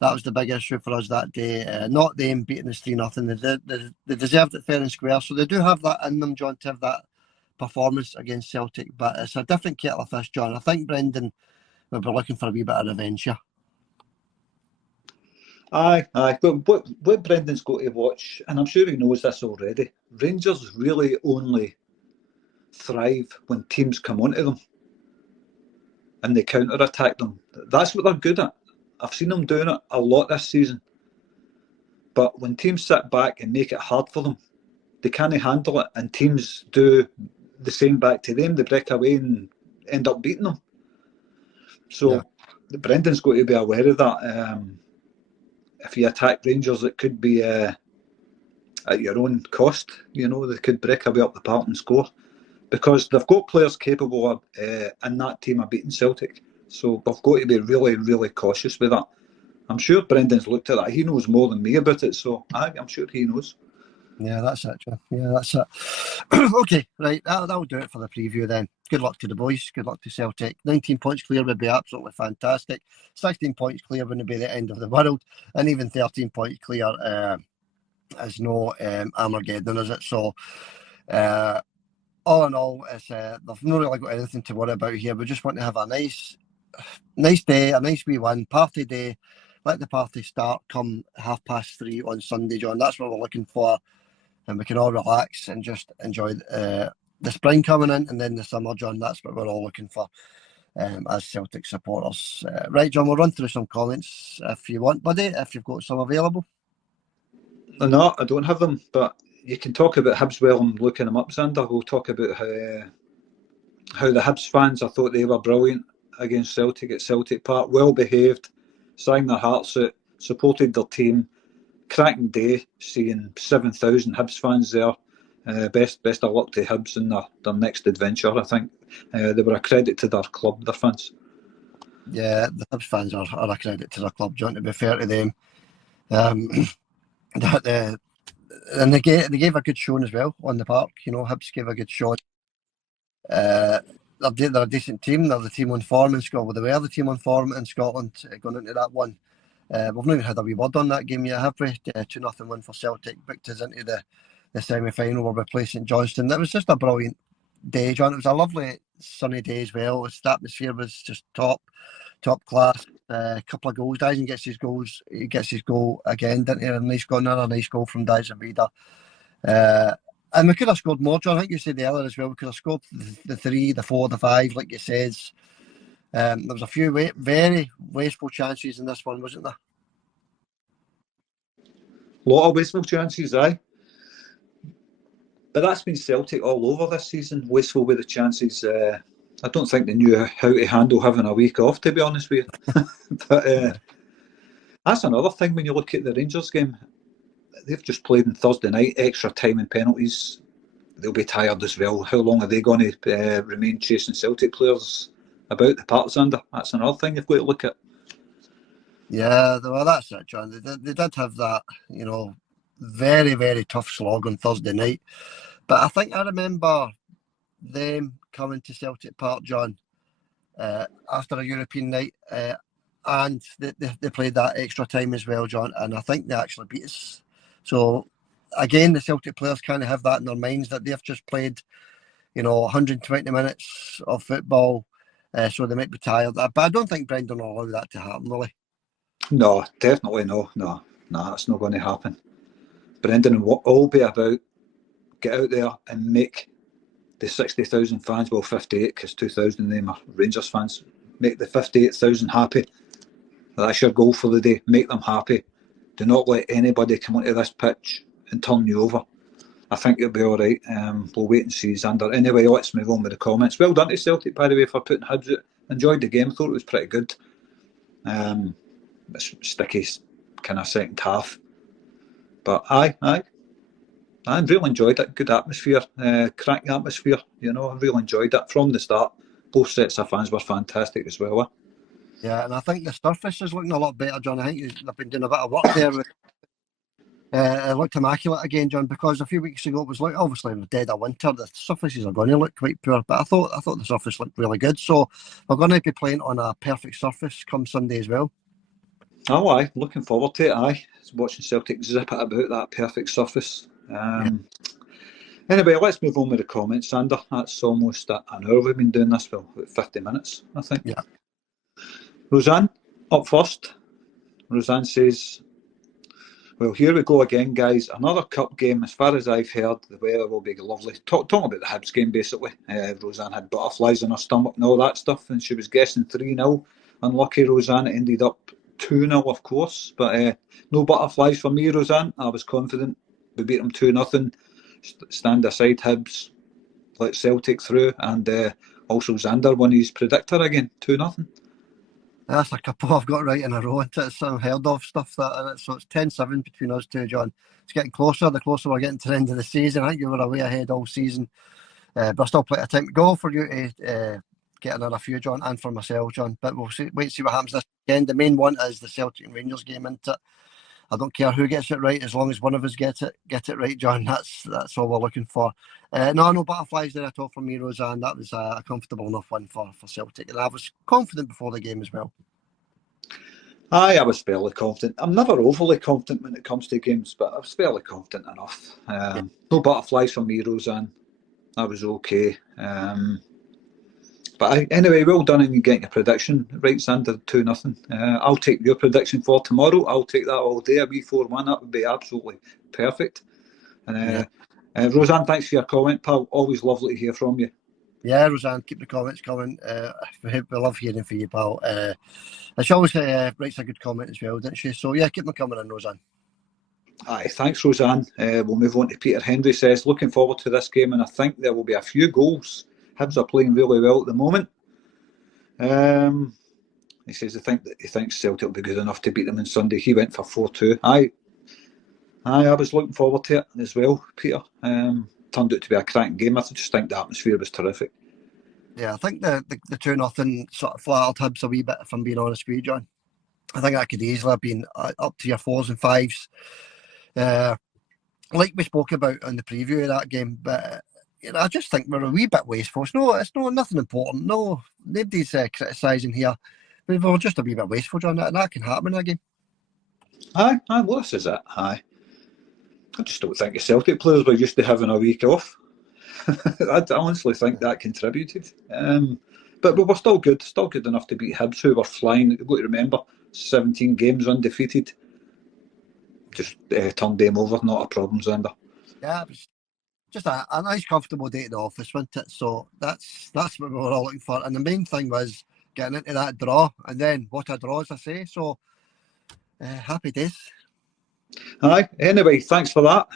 That was the big issue for us that day. Not them beating us 3-0. They deserved it fair and square. So they do have that in them, John, to have that performance against Celtic. But it's a different kettle of fish, John. I think Brendan will be looking for a wee bit of revenge here. Aye. But what Brendan's got to watch, and I'm sure he knows this already, Rangers really only thrive when teams come onto them and they counter-attack them. That's what they're good at. I've seen them doing it a lot this season. But when teams sit back and make it hard for them, they can't handle it, and teams do the same back to them. They break away and end up beating them. So Brendan's got to be aware of that. If you attack Rangers, it could be at your own cost. They could break away up the park and score, because they've got players capable of, in that team, of beating Celtic. So we've got to be really, really cautious with that. I'm sure Brendan's looked at that. He knows more than me about it, so I'm sure he knows. Yeah, that's it, John. Yeah, that's it. Okay, right. That'll do it for the preview then. Good luck to the boys. Good luck to Celtic. 19 points clear would be absolutely fantastic. 16 points clear wouldn't be the end of the world. And even 13 points clear is no Armageddon, is it? So, all in all, they've not really got anything to worry about here. We just want to have a nice day, a nice wee win, party day. Let the party start come 3:30 on Sunday, John. That's what we're looking for. And we can all relax and just enjoy the spring coming in, and then the summer, John. That's what we're all looking for as Celtic supporters. Right, John, we'll run through some comments if you want, buddy, if you've got some available. No, I don't have them, but you can talk about Hibs while I'm looking them up, Xander. We'll talk about how the Hibs fans, I thought they were brilliant against Celtic at Celtic Park. Well behaved, sang their hearts out, supported their team. Cracking day, seeing 7,000 Hibs fans there. Best of luck to Hibs in their next adventure, I think. They were a credit to their club, their fans. Yeah, the Hibs fans are a credit to their club, John, to be fair to them. And they gave a good showing as well on the park. Hibs gave a good show. They're a decent team. They're the team on form in Scotland. They were the team on form in Scotland going into that one. We've not even had a wee word on that game yet, have we? 2-0 win for Celtic, booked us into the semi-final where we play St Johnstone. It was just a brilliant day, John. It was a lovely sunny day as well. The atmosphere was just top class. A couple of goals. Dyson gets his goals. He gets his goal again, didn't he? Another nice goal from Dyson Vida. And we could have scored more, John. I think you said earlier as well. We could have scored the 3, the 4, the 5, like you said. There was a few very wasteful chances in this one, wasn't there? A lot of wasteful chances, aye. But that's been Celtic all over this season, wasteful with the chances. I don't think they knew how to handle having a week off, to be honest with you. But that's another thing when you look at the Rangers game. They've just played on Thursday night, extra time and penalties. They'll be tired as well. How long are they going to remain chasing Celtic players about the park, Xander? That's another thing you've got to look at. Yeah, well, that's it, John. They did have that, very, very tough slog on Thursday night. But I think I remember them coming to Celtic Park, John, after a European night, and they played that extra time as well, John, and I think they actually beat us. So again, the Celtic players kind of have that in their minds that they've just played, 120 minutes of football, so they might be tired. But I don't think Brendan will allow that to happen, really. No, definitely no. No, that's not going to happen. Brendan will all be about get out there and make the 60,000 fans, well 58 because 2,000 of them are Rangers fans, make the 58,000 happy. That's your goal for the day. Make them happy. Do not let anybody come onto this pitch and turn you over. I think it'll be all right. We'll wait and see, Xander. Anyway, let's move on with the comments. Well done to Celtic, by the way, for putting Hibs out. Enjoyed the game. Thought it was pretty good. Sticky kind of second half. But I really enjoyed it. Good atmosphere. Cracking atmosphere. I really enjoyed it from the start. Both sets of fans were fantastic as well. Yeah, and I think the surface is looking a lot better, John. I think they've been doing a bit of work there. It looked immaculate again, John, because a few weeks ago it was like, obviously in the dead of winter, the surfaces are going to look quite poor, but I thought the surface looked really good. So we're going to be playing on a perfect surface come Sunday as well. Oh, aye, looking forward to it. Aye, watching Celtic zip it about that perfect surface. Anyway, let's move on with the comments, Sander. That's almost an hour we've been doing this for, about 50 minutes, I think. Yeah. Roseanne, up first. Roseanne says, well, here we go again, guys. Another cup game. As far as I've heard, the weather will be lovely. Talking about the Hibs game, basically. Roseanne had butterflies in her stomach and all that stuff, and she was guessing 3-0. Unlucky, Roseanne. It ended up 2-0, of course. But no butterflies for me, Roseanne. I was confident. We beat them 2-0. Stand aside, Hibs. Let Celtic through. And also Xander won his predictor again, 2-0. That's a couple I've got right in a row. It's unheard of stuff that, so it's 10-7 between us two, John. It's getting closer. The closer we're getting to the end of the season. I think you were away ahead all season, but I still plenty of time to go for you to get another few, John, and for myself, John. But we'll wait and see what happens this weekend. The main one is the Celtic and Rangers game, isn't it? I don't care who gets it right, as long as one of us get it right, John. That's all we're looking for. No butterflies there at all from me, Roseanne. That was a comfortable enough win for Celtic, and I was confident before the game as well. Aye, I was fairly confident. I'm never overly confident when it comes to games, but I was fairly confident enough. No butterflies for me, Roseanne. I was okay. But anyway, well done in getting your prediction right, Xander, 2-0. I'll take your prediction for tomorrow. I'll take that all day. A wee 4-1. That would be absolutely perfect. And Roseanne, thanks for your comment, pal. Always lovely to hear from you. Yeah, Roseanne, keep the comments coming. We love hearing from you, pal. She always writes a good comment as well, doesn't she? So yeah, keep them coming in, Roseanne. Aye, thanks, Roseanne. We'll move on to Peter Henry says, looking forward to this game, and I think there will be a few goals. Hibs are playing really well at the moment. He says he thinks Celtic will be good enough to beat them on Sunday. He went for 4-2. Aye, I was looking forward to it as well, Peter. Turned out to be a cracking game. I just think the atmosphere was terrific. Yeah, I think the 2-0 sort of flattered Hibs a wee bit, if I'm being honest with you, John. I think that could easily have been up to your 4s and 5s. Like we spoke about in the preview of that game, but I just think we're a wee bit wasteful. It's nothing important. No, nobody's criticising here. We were just a wee bit wasteful, John, and that can happen in a game. Aye, well, this is it. Aye. I just don't think the Celtic players were used to having a week off. I honestly think that contributed. But we were still good enough to beat Hibs, who were flying. You've got to remember, 17 games undefeated. Just turned them over, not a problem, Xander. Yeah, it was just a nice, comfortable day at the office, wasn't it? So that's what we were all looking for. And the main thing was getting into that draw. And then what a draw, as I say. So happy days. Aye. Anyway, thanks for that.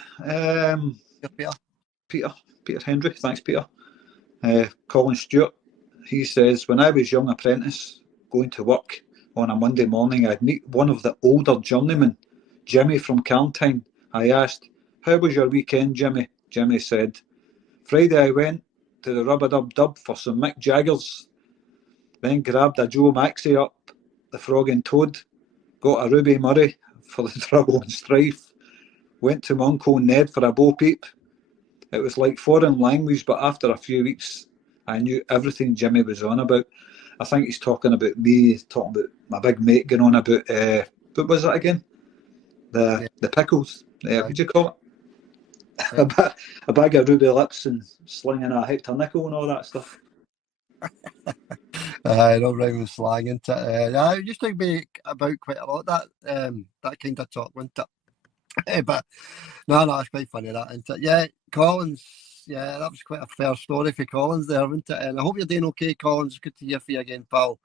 Peter Henry. Thanks, Peter. Colin Stewart. He says, when I was young apprentice going to work on a Monday morning, I'd meet one of the older journeymen, Jimmy from Carntine. I asked, how was your weekend, Jimmy? Jimmy said, Friday I went to the Rub-a-Dub-Dub for some Mick Jaggers, then grabbed a Joe Maxey up the Frog and Toad, got a Ruby Murray for the Trouble and Strife, went to my Uncle Ned for a bo peep. It was like foreign language, but after a few weeks, I knew everything Jimmy was on about. I think he's talking about me, talking about my big mate going on about, what was it again? Yeah, The pickles. right. What'd you call it? Yeah. A bag of ruby lips and slinging a hector nickel and all that stuff. No rhyming slang into it. It used to be about quite a lot that kind of talk, wasn't it? But no, it's quite funny that, isn't it? Yeah, Collins. Yeah, that was quite a fair story for Collins there, wasn't it? And I hope you're doing okay, Collins. Good to hear from you again, pal.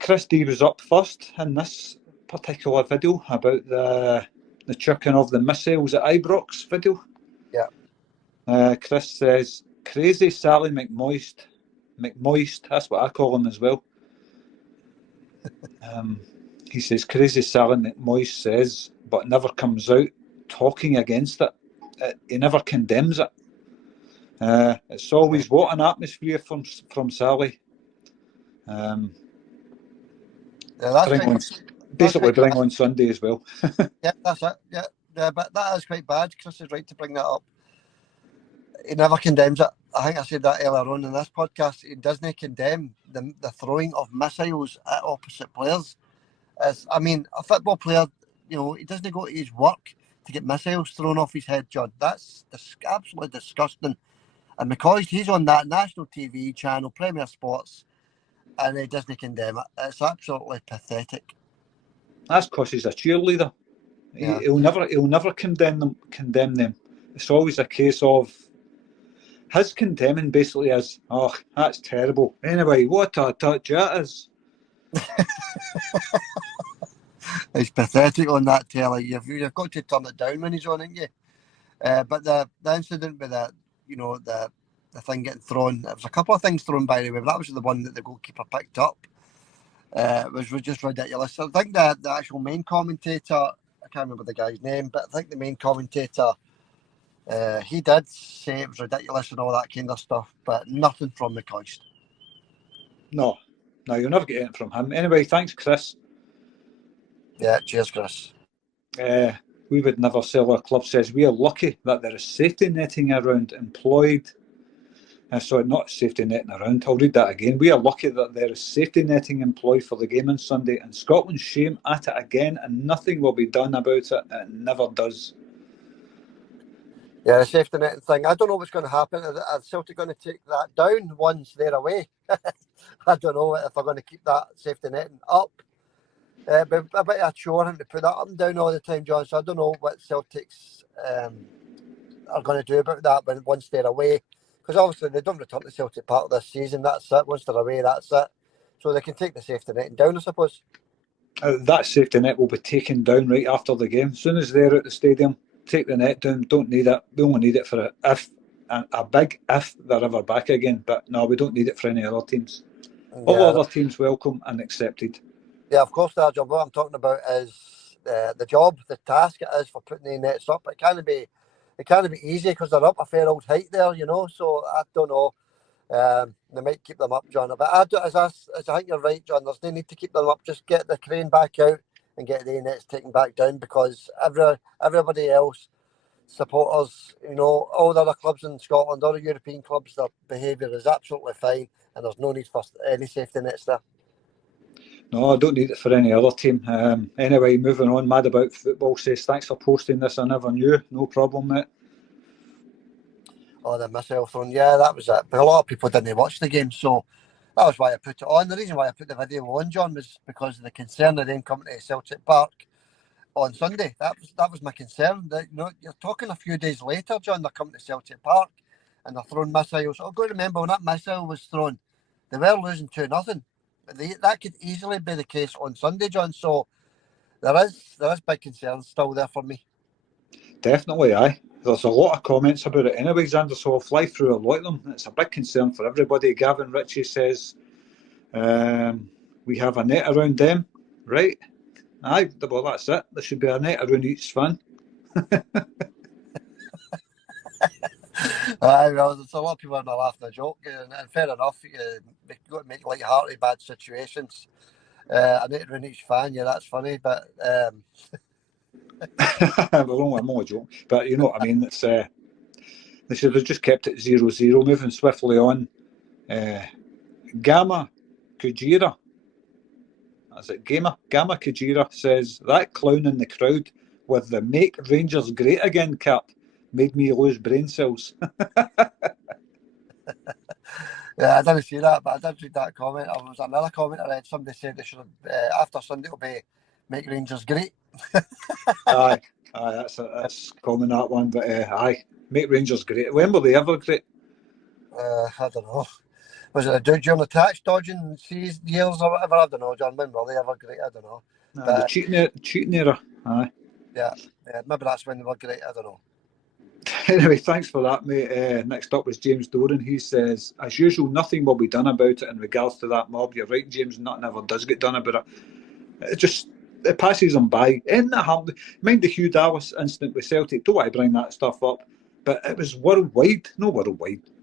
Chris D was up first in this particular video about the chucking of the missiles at Ibrox video. Yeah. Chris says, crazy Sally McMoist, that's what I call him as well. He says, crazy Sally McMoist says, but never comes out talking against it. He never condemns it. It's always what an atmosphere from Sally. Yeah, that's Bring quite. on, That's basically quite bring bad. on Sunday as well. Yeah, that's it. Yeah, but that is quite bad. Chris is right to bring that up. He never condemns it. I think I said that earlier on in this podcast. He doesn't condemn the throwing of missiles at opposite players. I mean, a football player, he doesn't go to his work to get missiles thrown off his head, John. That's absolutely disgusting. And because he's on that national TV channel, Premier Sports, and he doesn't condemn it, it's absolutely pathetic. That's because he's a cheerleader. Yeah. He'll never condemn them. It's always a case of his condemning basically is, oh, that's terrible. Anyway, what a touch that is. It's pathetic on that telly. You've got to turn it down when he's on, ain't you? But the incident with the thing getting thrown, there was a couple of things thrown by the way, but that was the one that the goalkeeper picked up. It was just ridiculous. I think the actual main commentator, I can't remember the guy's name, but I think the main commentator, he did say it was ridiculous and all that kind of stuff, but nothing from McCoist. No, you'll never get anything from him. Anyway, thanks, Chris. Yeah, cheers, Chris. We would never sell our club says we are lucky that there is safety netting around employed. Sorry, not safety netting around. I'll read that again. We are lucky that there is safety netting employed for the game on Sunday, and Scotland's shame at it again, and nothing will be done about it. It never does. Yeah, the safety netting thing. I don't know what's going to happen. Are Celtic going to take that down once they're away? I don't know if they're going to keep that safety netting up. But a bit of a chore having to put that up and down all the time, John. So I don't know what Celtics are going to do about that once they're away. Because obviously they don't return to Celtic Park this season. That's it. Once they're away, that's it. So they can take the safety netting down, I suppose. That safety net will be taken down right after the game. As soon as they're at the stadium, take the net down. Don't need it. We only need it for a big if they're ever back again. But no, we don't need it for any other teams. All Yeah, other teams welcome and accepted. yeah, of course, that job. What I'm talking about is the job, the task it is for putting the nets up. It can't be easy because they're up a fair old height there, So I don't know. They might keep them up, John. But I think you're right, John. There's no need to keep them up. Just get the crane back out and get the nets taken back down because everybody else, supporters, all the other clubs in Scotland, all the European clubs, their behaviour is absolutely fine, and there's no need for any safety nets there. No, I don't need it for any other team. Anyway, moving on. Mad About Football says, thanks for posting this. I never knew. No problem, mate. Oh, the missile thrown. Yeah, that was it. But a lot of people didn't watch the game, so that was why I put it on. The reason why I put the video on, John, was because of the concern of them coming to Celtic Park on Sunday. That was my concern. That, you're talking a few days later, John, they're coming to Celtic Park and they're throwing missiles. I've got to remember when that missile was thrown, they were losing 2-0. That could easily be the case on Sunday, John. So there is big concerns still there for me. Definitely, aye. There's a lot of comments about it anyway, Xander, so I'll fly through a lot of them. It's a big concern for everybody. Gavin Ritchie says, we have a net around them. Right? Aye, well, that's it. There should be a net around each fan. Well, there's a lot of people in there laughing a joke, and fair enough. You've got to make light-hearted bad situations. I need to run each fan, yeah, that's funny, but I'm only joking. But you know what I mean. It's they should have just kept it 0-0. Moving swiftly on. Gamma Kujira. That's it. Gamma Kujira says that clown in the crowd with the "Make Rangers Great Again" cap made me lose brain cells. Yeah, I didn't see that, but I did read that comment. There was another comment I read. Somebody said they should have, after Sunday will be "Make Rangers Great." Aye, that's common, that one. But aye, make Rangers great. When were they ever great? I don't know. Was it a dude during the tax dodging years or whatever? I don't know, John. When were they ever great? I don't know. The cheating era. Aye. Yeah, maybe that's when they were great. I don't know. Anyway, thanks for that, mate. Next up was James Doran. He says, as usual, nothing will be done about it in regards to that mob. You're right, James. Nothing ever does get done about it. It passes them by. Ain't that happened? Mind the Hugh Dallas incident with Celtic. Don't want to bring that stuff up, but it was worldwide,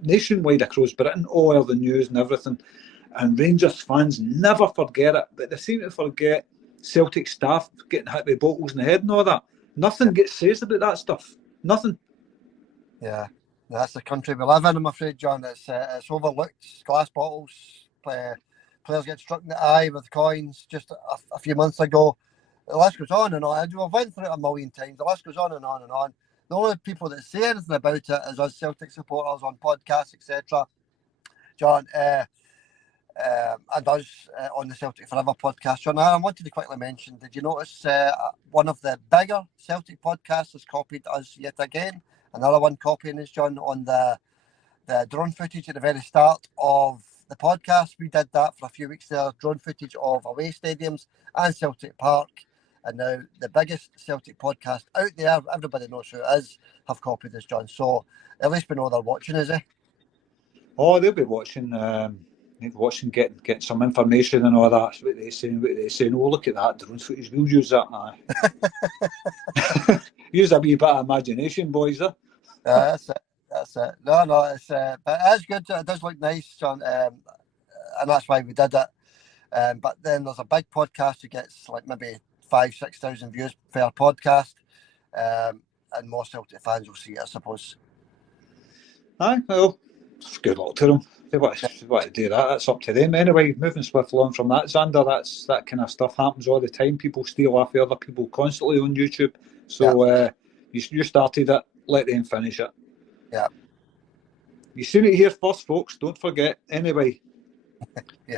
nationwide across Britain, all over the news and everything. And Rangers fans never forget it, but they seem to forget Celtic staff getting hit with bottles in the head and all that. Nothing gets said about that stuff. Nothing. Yeah, that's the country we live in, I'm afraid, John. It's overlooked. Glass bottles, players get struck in the eye with coins just a few months ago. The list goes on and on. We've went through it a million times. The list goes on and on and on. The only people that say anything about it is us Celtic supporters on podcasts, etc. John, and us on the Celtic Forever podcast. John, I wanted to quickly mention, did you notice one of the bigger Celtic podcasts has copied us yet again? Another one copying us, John, on the drone footage at the very start of the podcast. We did that for a few weeks there, drone footage of away stadiums and Celtic Park. And now the biggest Celtic podcast out there, everybody knows who it is, have copied us, John. So at least we know they're watching, is it? Oh, they'll be watching. Getting some information and all that. That's what they're saying. Oh, look at that drone footage. We'll use that. Aye. Use a wee bit of imagination, boys. That's it. No, it's but it's good. It does look nice, John, and that's why we did it. But then there's a big podcast who gets like maybe 5,000-6,000 views per podcast, and more Celtic fans will see it, I suppose. Aye, well, good luck to them. They want to do that. That's up to them. Anyway, moving swiftly on from that, Xander, that kind of stuff happens all the time. People steal off other people constantly on YouTube. So you started it, let them finish it. Yeah. You've seen it here first, folks. Don't forget. Anyway. Yeah.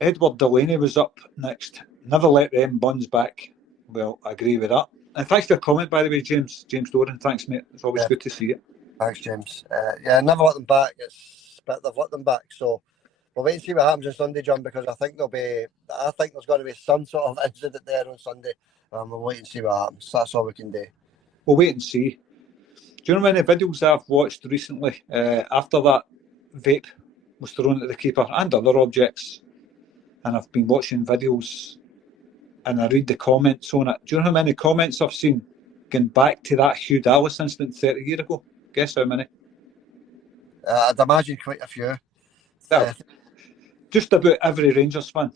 Edward Delaney was up next. Never let them buns back. Well, I agree with that. And thanks for your comment, by the way, James Doran. Thanks, mate. It's always good to see you. Thanks, James. Never let them back. But they've let them back. So we'll wait and see what happens on Sunday, John, because I think there's going to be some sort of incident there on Sunday. We'll wait and see what happens. That's all we can do. We'll wait and see. Do you know many videos I've watched recently after that vape was thrown at the keeper and other objects? And I've been watching videos and I read the comments on it. Do you know how many comments I've seen going back to that Hugh Dallas incident 30 years ago? Guess how many? I'd imagine quite a few. Just about every Rangers fan.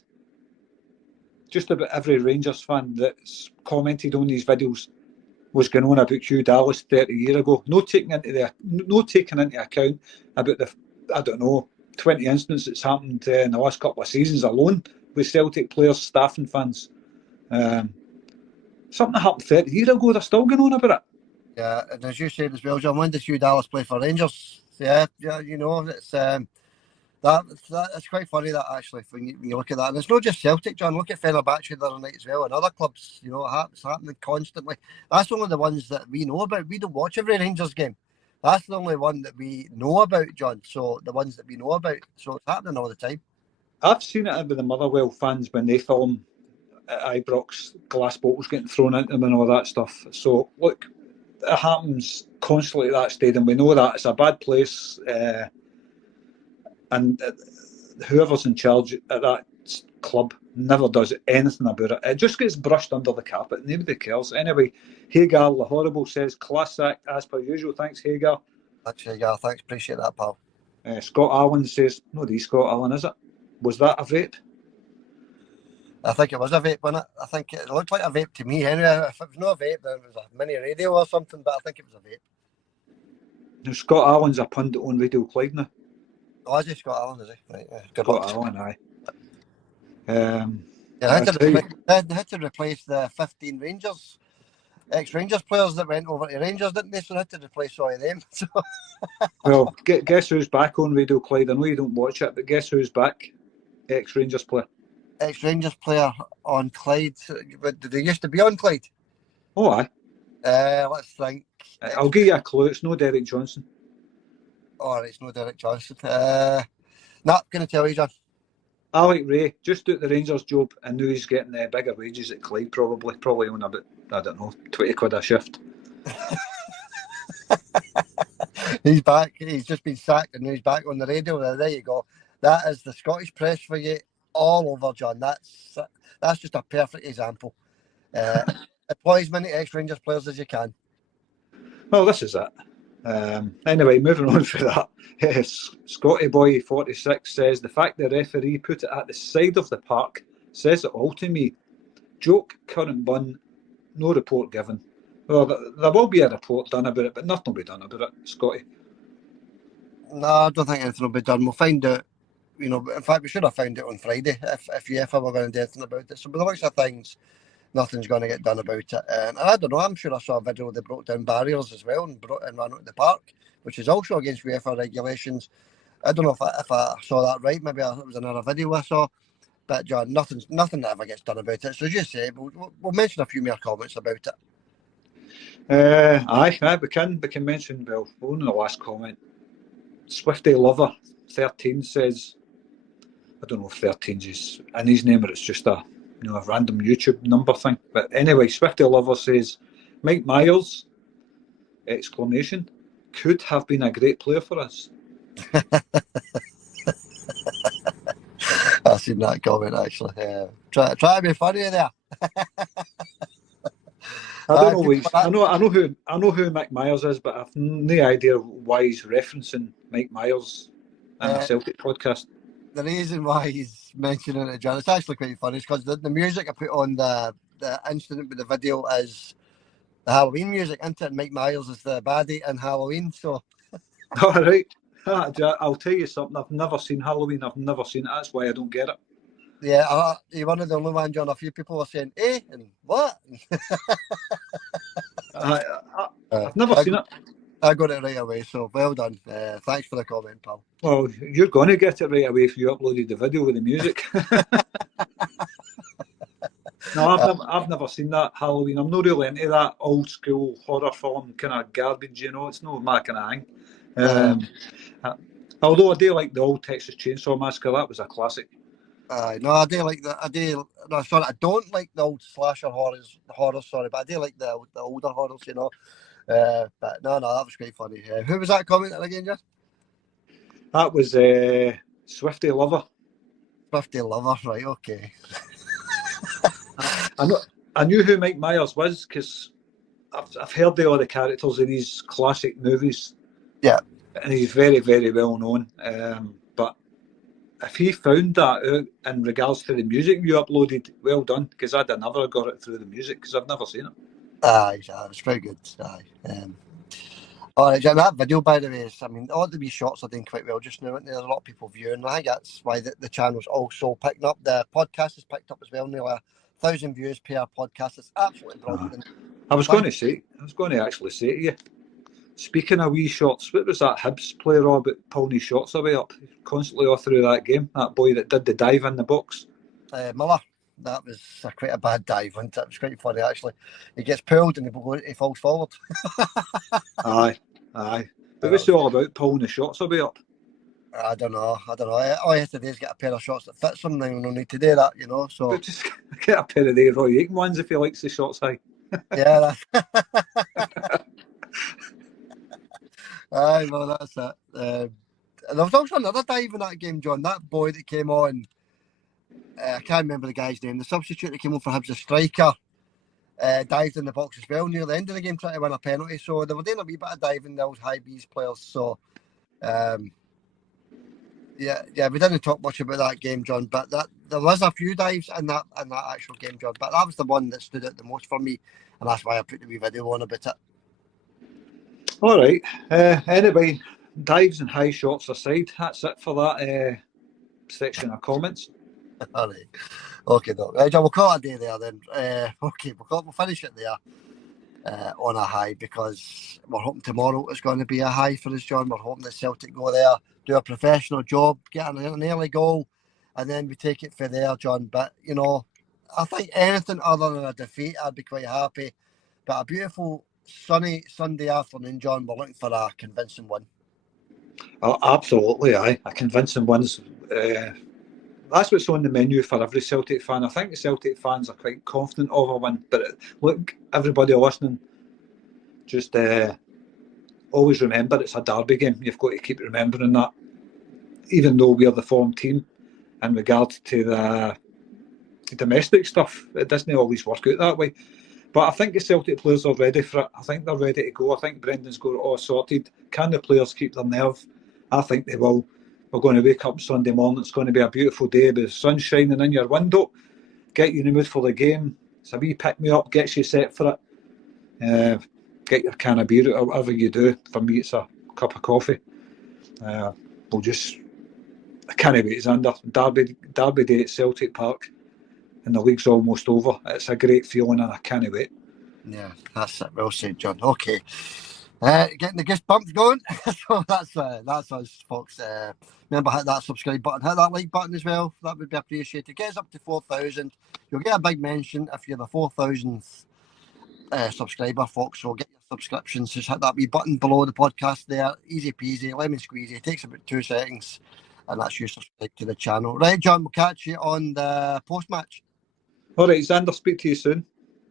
Just about every Rangers fan that's commented on these videos was going on about Hugh Dallas 30 years ago. No taking into account about the 20 incidents that's happened in the last couple of seasons alone with Celtic players, staff and fans. Something that happened 30 years ago, they're still going on about it. Yeah, and as you said as well, John, when did Hugh Dallas play for Rangers? Yeah, you know, it's that's quite funny that actually when you look at that. And it's not just Celtic, John. Look at Fenerbahce the other night as well, and other clubs. You know, it's happening constantly. That's one of the ones that we know about. We don't watch every Rangers game. That's the only one that we know about, John. So the ones that we know about. So it's happening all the time. I've seen it with the Motherwell fans when they film at Ibrox, glass bottles getting thrown into them and all that stuff. So look, it happens constantly at that stadium. We know that it's a bad place, and whoever's in charge at that club never does anything about it. It just gets brushed under the carpet. Nobody cares. Anyway, Hagar the Horrible says, classic as per usual. Thanks, Hagar. Thanks, Hagar. Thanks, appreciate that, pal. Scott Allen says, no, Scott Allen, is it? Was that a rape? I think it was a vape, wasn't it? I think it looked like a vape to me anyway. If it was not a vape, then it was a mini radio or something, but I think it was a vape. Now, Scott Allen's a pundit on Radio Clyde now. Oh, is he Scott Allen, is he? Right, good Scott luck. Allen, aye. Yeah, they had to replace the 15 Rangers, ex-Rangers players that went over to Rangers, didn't they? So they had to replace all of them. So. Well, guess who's back on Radio Clyde? I know you don't watch it, but guess who's back? Ex-Rangers player. Ex-Rangers player on Clyde. Did they used to be on Clyde? Oh, aye. Let's think. I'll give you a clue. It's no Derek Johnson. Oh, it's no Derek Johnson. Not going to tell you, John. Alec Ray just took the Rangers job and now he's getting bigger wages at Clyde, probably on about, I don't know, 20 quid a shift. He's back. He's just been sacked and now he's back on the radio. There you go. That is the Scottish press for you all over, John. That's just a perfect example. Employ as many ex-Rangers players as you can. Well, this is it. Anyway, moving on from that, Scotty Boy 46 says the fact the referee put it at the side of the park says it all to me. Joke, current bun, no report given. Well, there will be a report done about it, but nothing will be done about it, Scotty. No, I don't think anything will be done. We'll find out. In fact, we should have found it on Friday if UEFA were going to do anything about it. So, by the looks of things, nothing's going to get done about it. And I don't know, I'm sure I saw a video where they broke down barriers as well and ran out of the park, which is also against UEFA regulations. I don't know if I saw that right. Maybe it was another video I saw. But, John, nothing ever gets done about it. So, as you say, we'll mention a few more comments about it. Aye, we can mention, well, on the last comment, Swifty Lover 13 says, I don't know if 13 is in his name or it's just a random YouTube number thing. But anyway, Swifty Lover says, Mike Myers, exclamation, could have been a great player for us. I've seen that comment actually. Try to be funny there. I don't know. I know who Mike Myers is, but I've no idea why he's referencing Mike Myers in a Celtic podcast. The reason why he's mentioning it, John, it's actually quite funny, is because the music I put on the incident with the video is the Halloween music, isn't it? And Mike Myers is the baddie in Halloween, so. All right. I'll tell you something. I've never seen Halloween. I've never seen it. That's why I don't get it. Yeah, you're one of the only ones, John. A few people were saying, and what? I've never seen it. I got it right away, so well done. Thanks for the comment, pal. Well, you're going to get it right away if you uploaded the video with the music. No, I've never seen that Halloween. I'm not really into that old school horror film kind of garbage, It's not my kind of thing. Although I do like the old Texas Chainsaw Massacre, that was a classic. No, I do like that. I don't like the old slasher horrors, but I do like the older horrors, But no, that was quite funny. Who was that commenting again, Jeff? That was Swifty Lover. Swifty Lover, right, okay. I knew who Mike Myers was because I've heard all the characters in these classic movies. Yeah. And he's very, very well known. But if he found that out in regards to the music you uploaded, well done, because I'd have never got it through the music because I've never seen it. Aye, it was very good. Aye. All right, Jim, that video, by the way, all the wee shots are doing quite well just now. There's a lot of people viewing. I think that's why the channel's also picking up. The podcast is picked up as well. Nearly 1,000 views per podcast. It's absolutely brilliant. I was going to actually say to you, speaking of wee shots, what was that Hibs player all about pulling his shots away up constantly all through that game? That boy that did the dive in the box. Miller. That was quite a bad dive, and it was quite funny actually. He gets pulled and he falls forward. Aye. But what's it all about pulling the shots away up? I don't know. All you have to do is get a pair of shots that fits him, then we don't need to do that, So but just get a pair of the Roy Aiken ones if he likes the shots high. Yeah, aye, well, that's it. And there was also another dive in that game, John. That boy that came on, I can't remember the guy's name. The substitute that came on for Hibs, the striker, dived in the box as well near the end of the game, trying to win a penalty. So they were doing a wee bit of diving, those high B's players. So, Yeah, we didn't talk much about that game, John, but there was a few dives in that actual game, John. But that was the one that stood out the most for me, and that's why I put the wee video on about it. All right. Anyway, dives and high shots aside, that's it for that section of comments. All right. Okay, no. Right, John, we'll call it a day there then. Okay, we'll finish it there on a high, because we're hoping tomorrow is going to be a high for us, John. We're hoping that Celtic go there, do a professional job, get an early goal, and then we take it from there, John. But, you know, I think anything other than a defeat, I'd be quite happy. But a beautiful sunny Sunday afternoon, John, we're looking for a convincing win. Oh, absolutely, aye. A convincing win's that's what's on the menu for every Celtic fan. I think the Celtic fans are quite confident of a win. But look, everybody listening, just always remember it's a derby game. You've got to keep remembering that. Even though we're the form team, in regard to the domestic stuff, it doesn't always work out that way. But I think the Celtic players are ready for it. I think they're ready to go. I think Brendan's got it all sorted. Can the players keep their nerve? I think they will. We're going to wake up Sunday morning. It's going to be a beautiful day with the sun shining in your window. Get you in the mood for the game. It's a wee pick-me-up. Gets you set for it. Get your can of beer or whatever you do. For me, it's a cup of coffee. I can't wait, Xander. Derby day at Celtic Park, and the league's almost over. It's a great feeling, and I can't wait. Yeah, that's it. Well said, John. Okay. Getting the goosebumps going. So that's us, folks. Remember, hit that subscribe button, hit that like button as well. That would be appreciated. Get us up to 4,000. You'll get a big mention if you're the 4,000th subscriber, folks. So get your subscriptions. Just hit that wee button below the podcast there. Easy peasy, lemon squeezy. It takes about 2 seconds, and that's you subscribe to the channel. Right, John, we'll catch you on the post-match. All right, Xander, speak to you soon.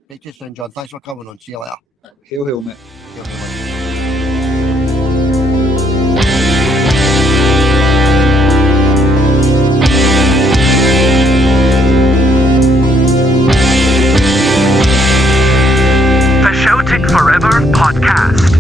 Speak to you soon, John. Thanks for coming on. See you later. Hail, hail, mate. Hail, hail, mate. Forever podcast.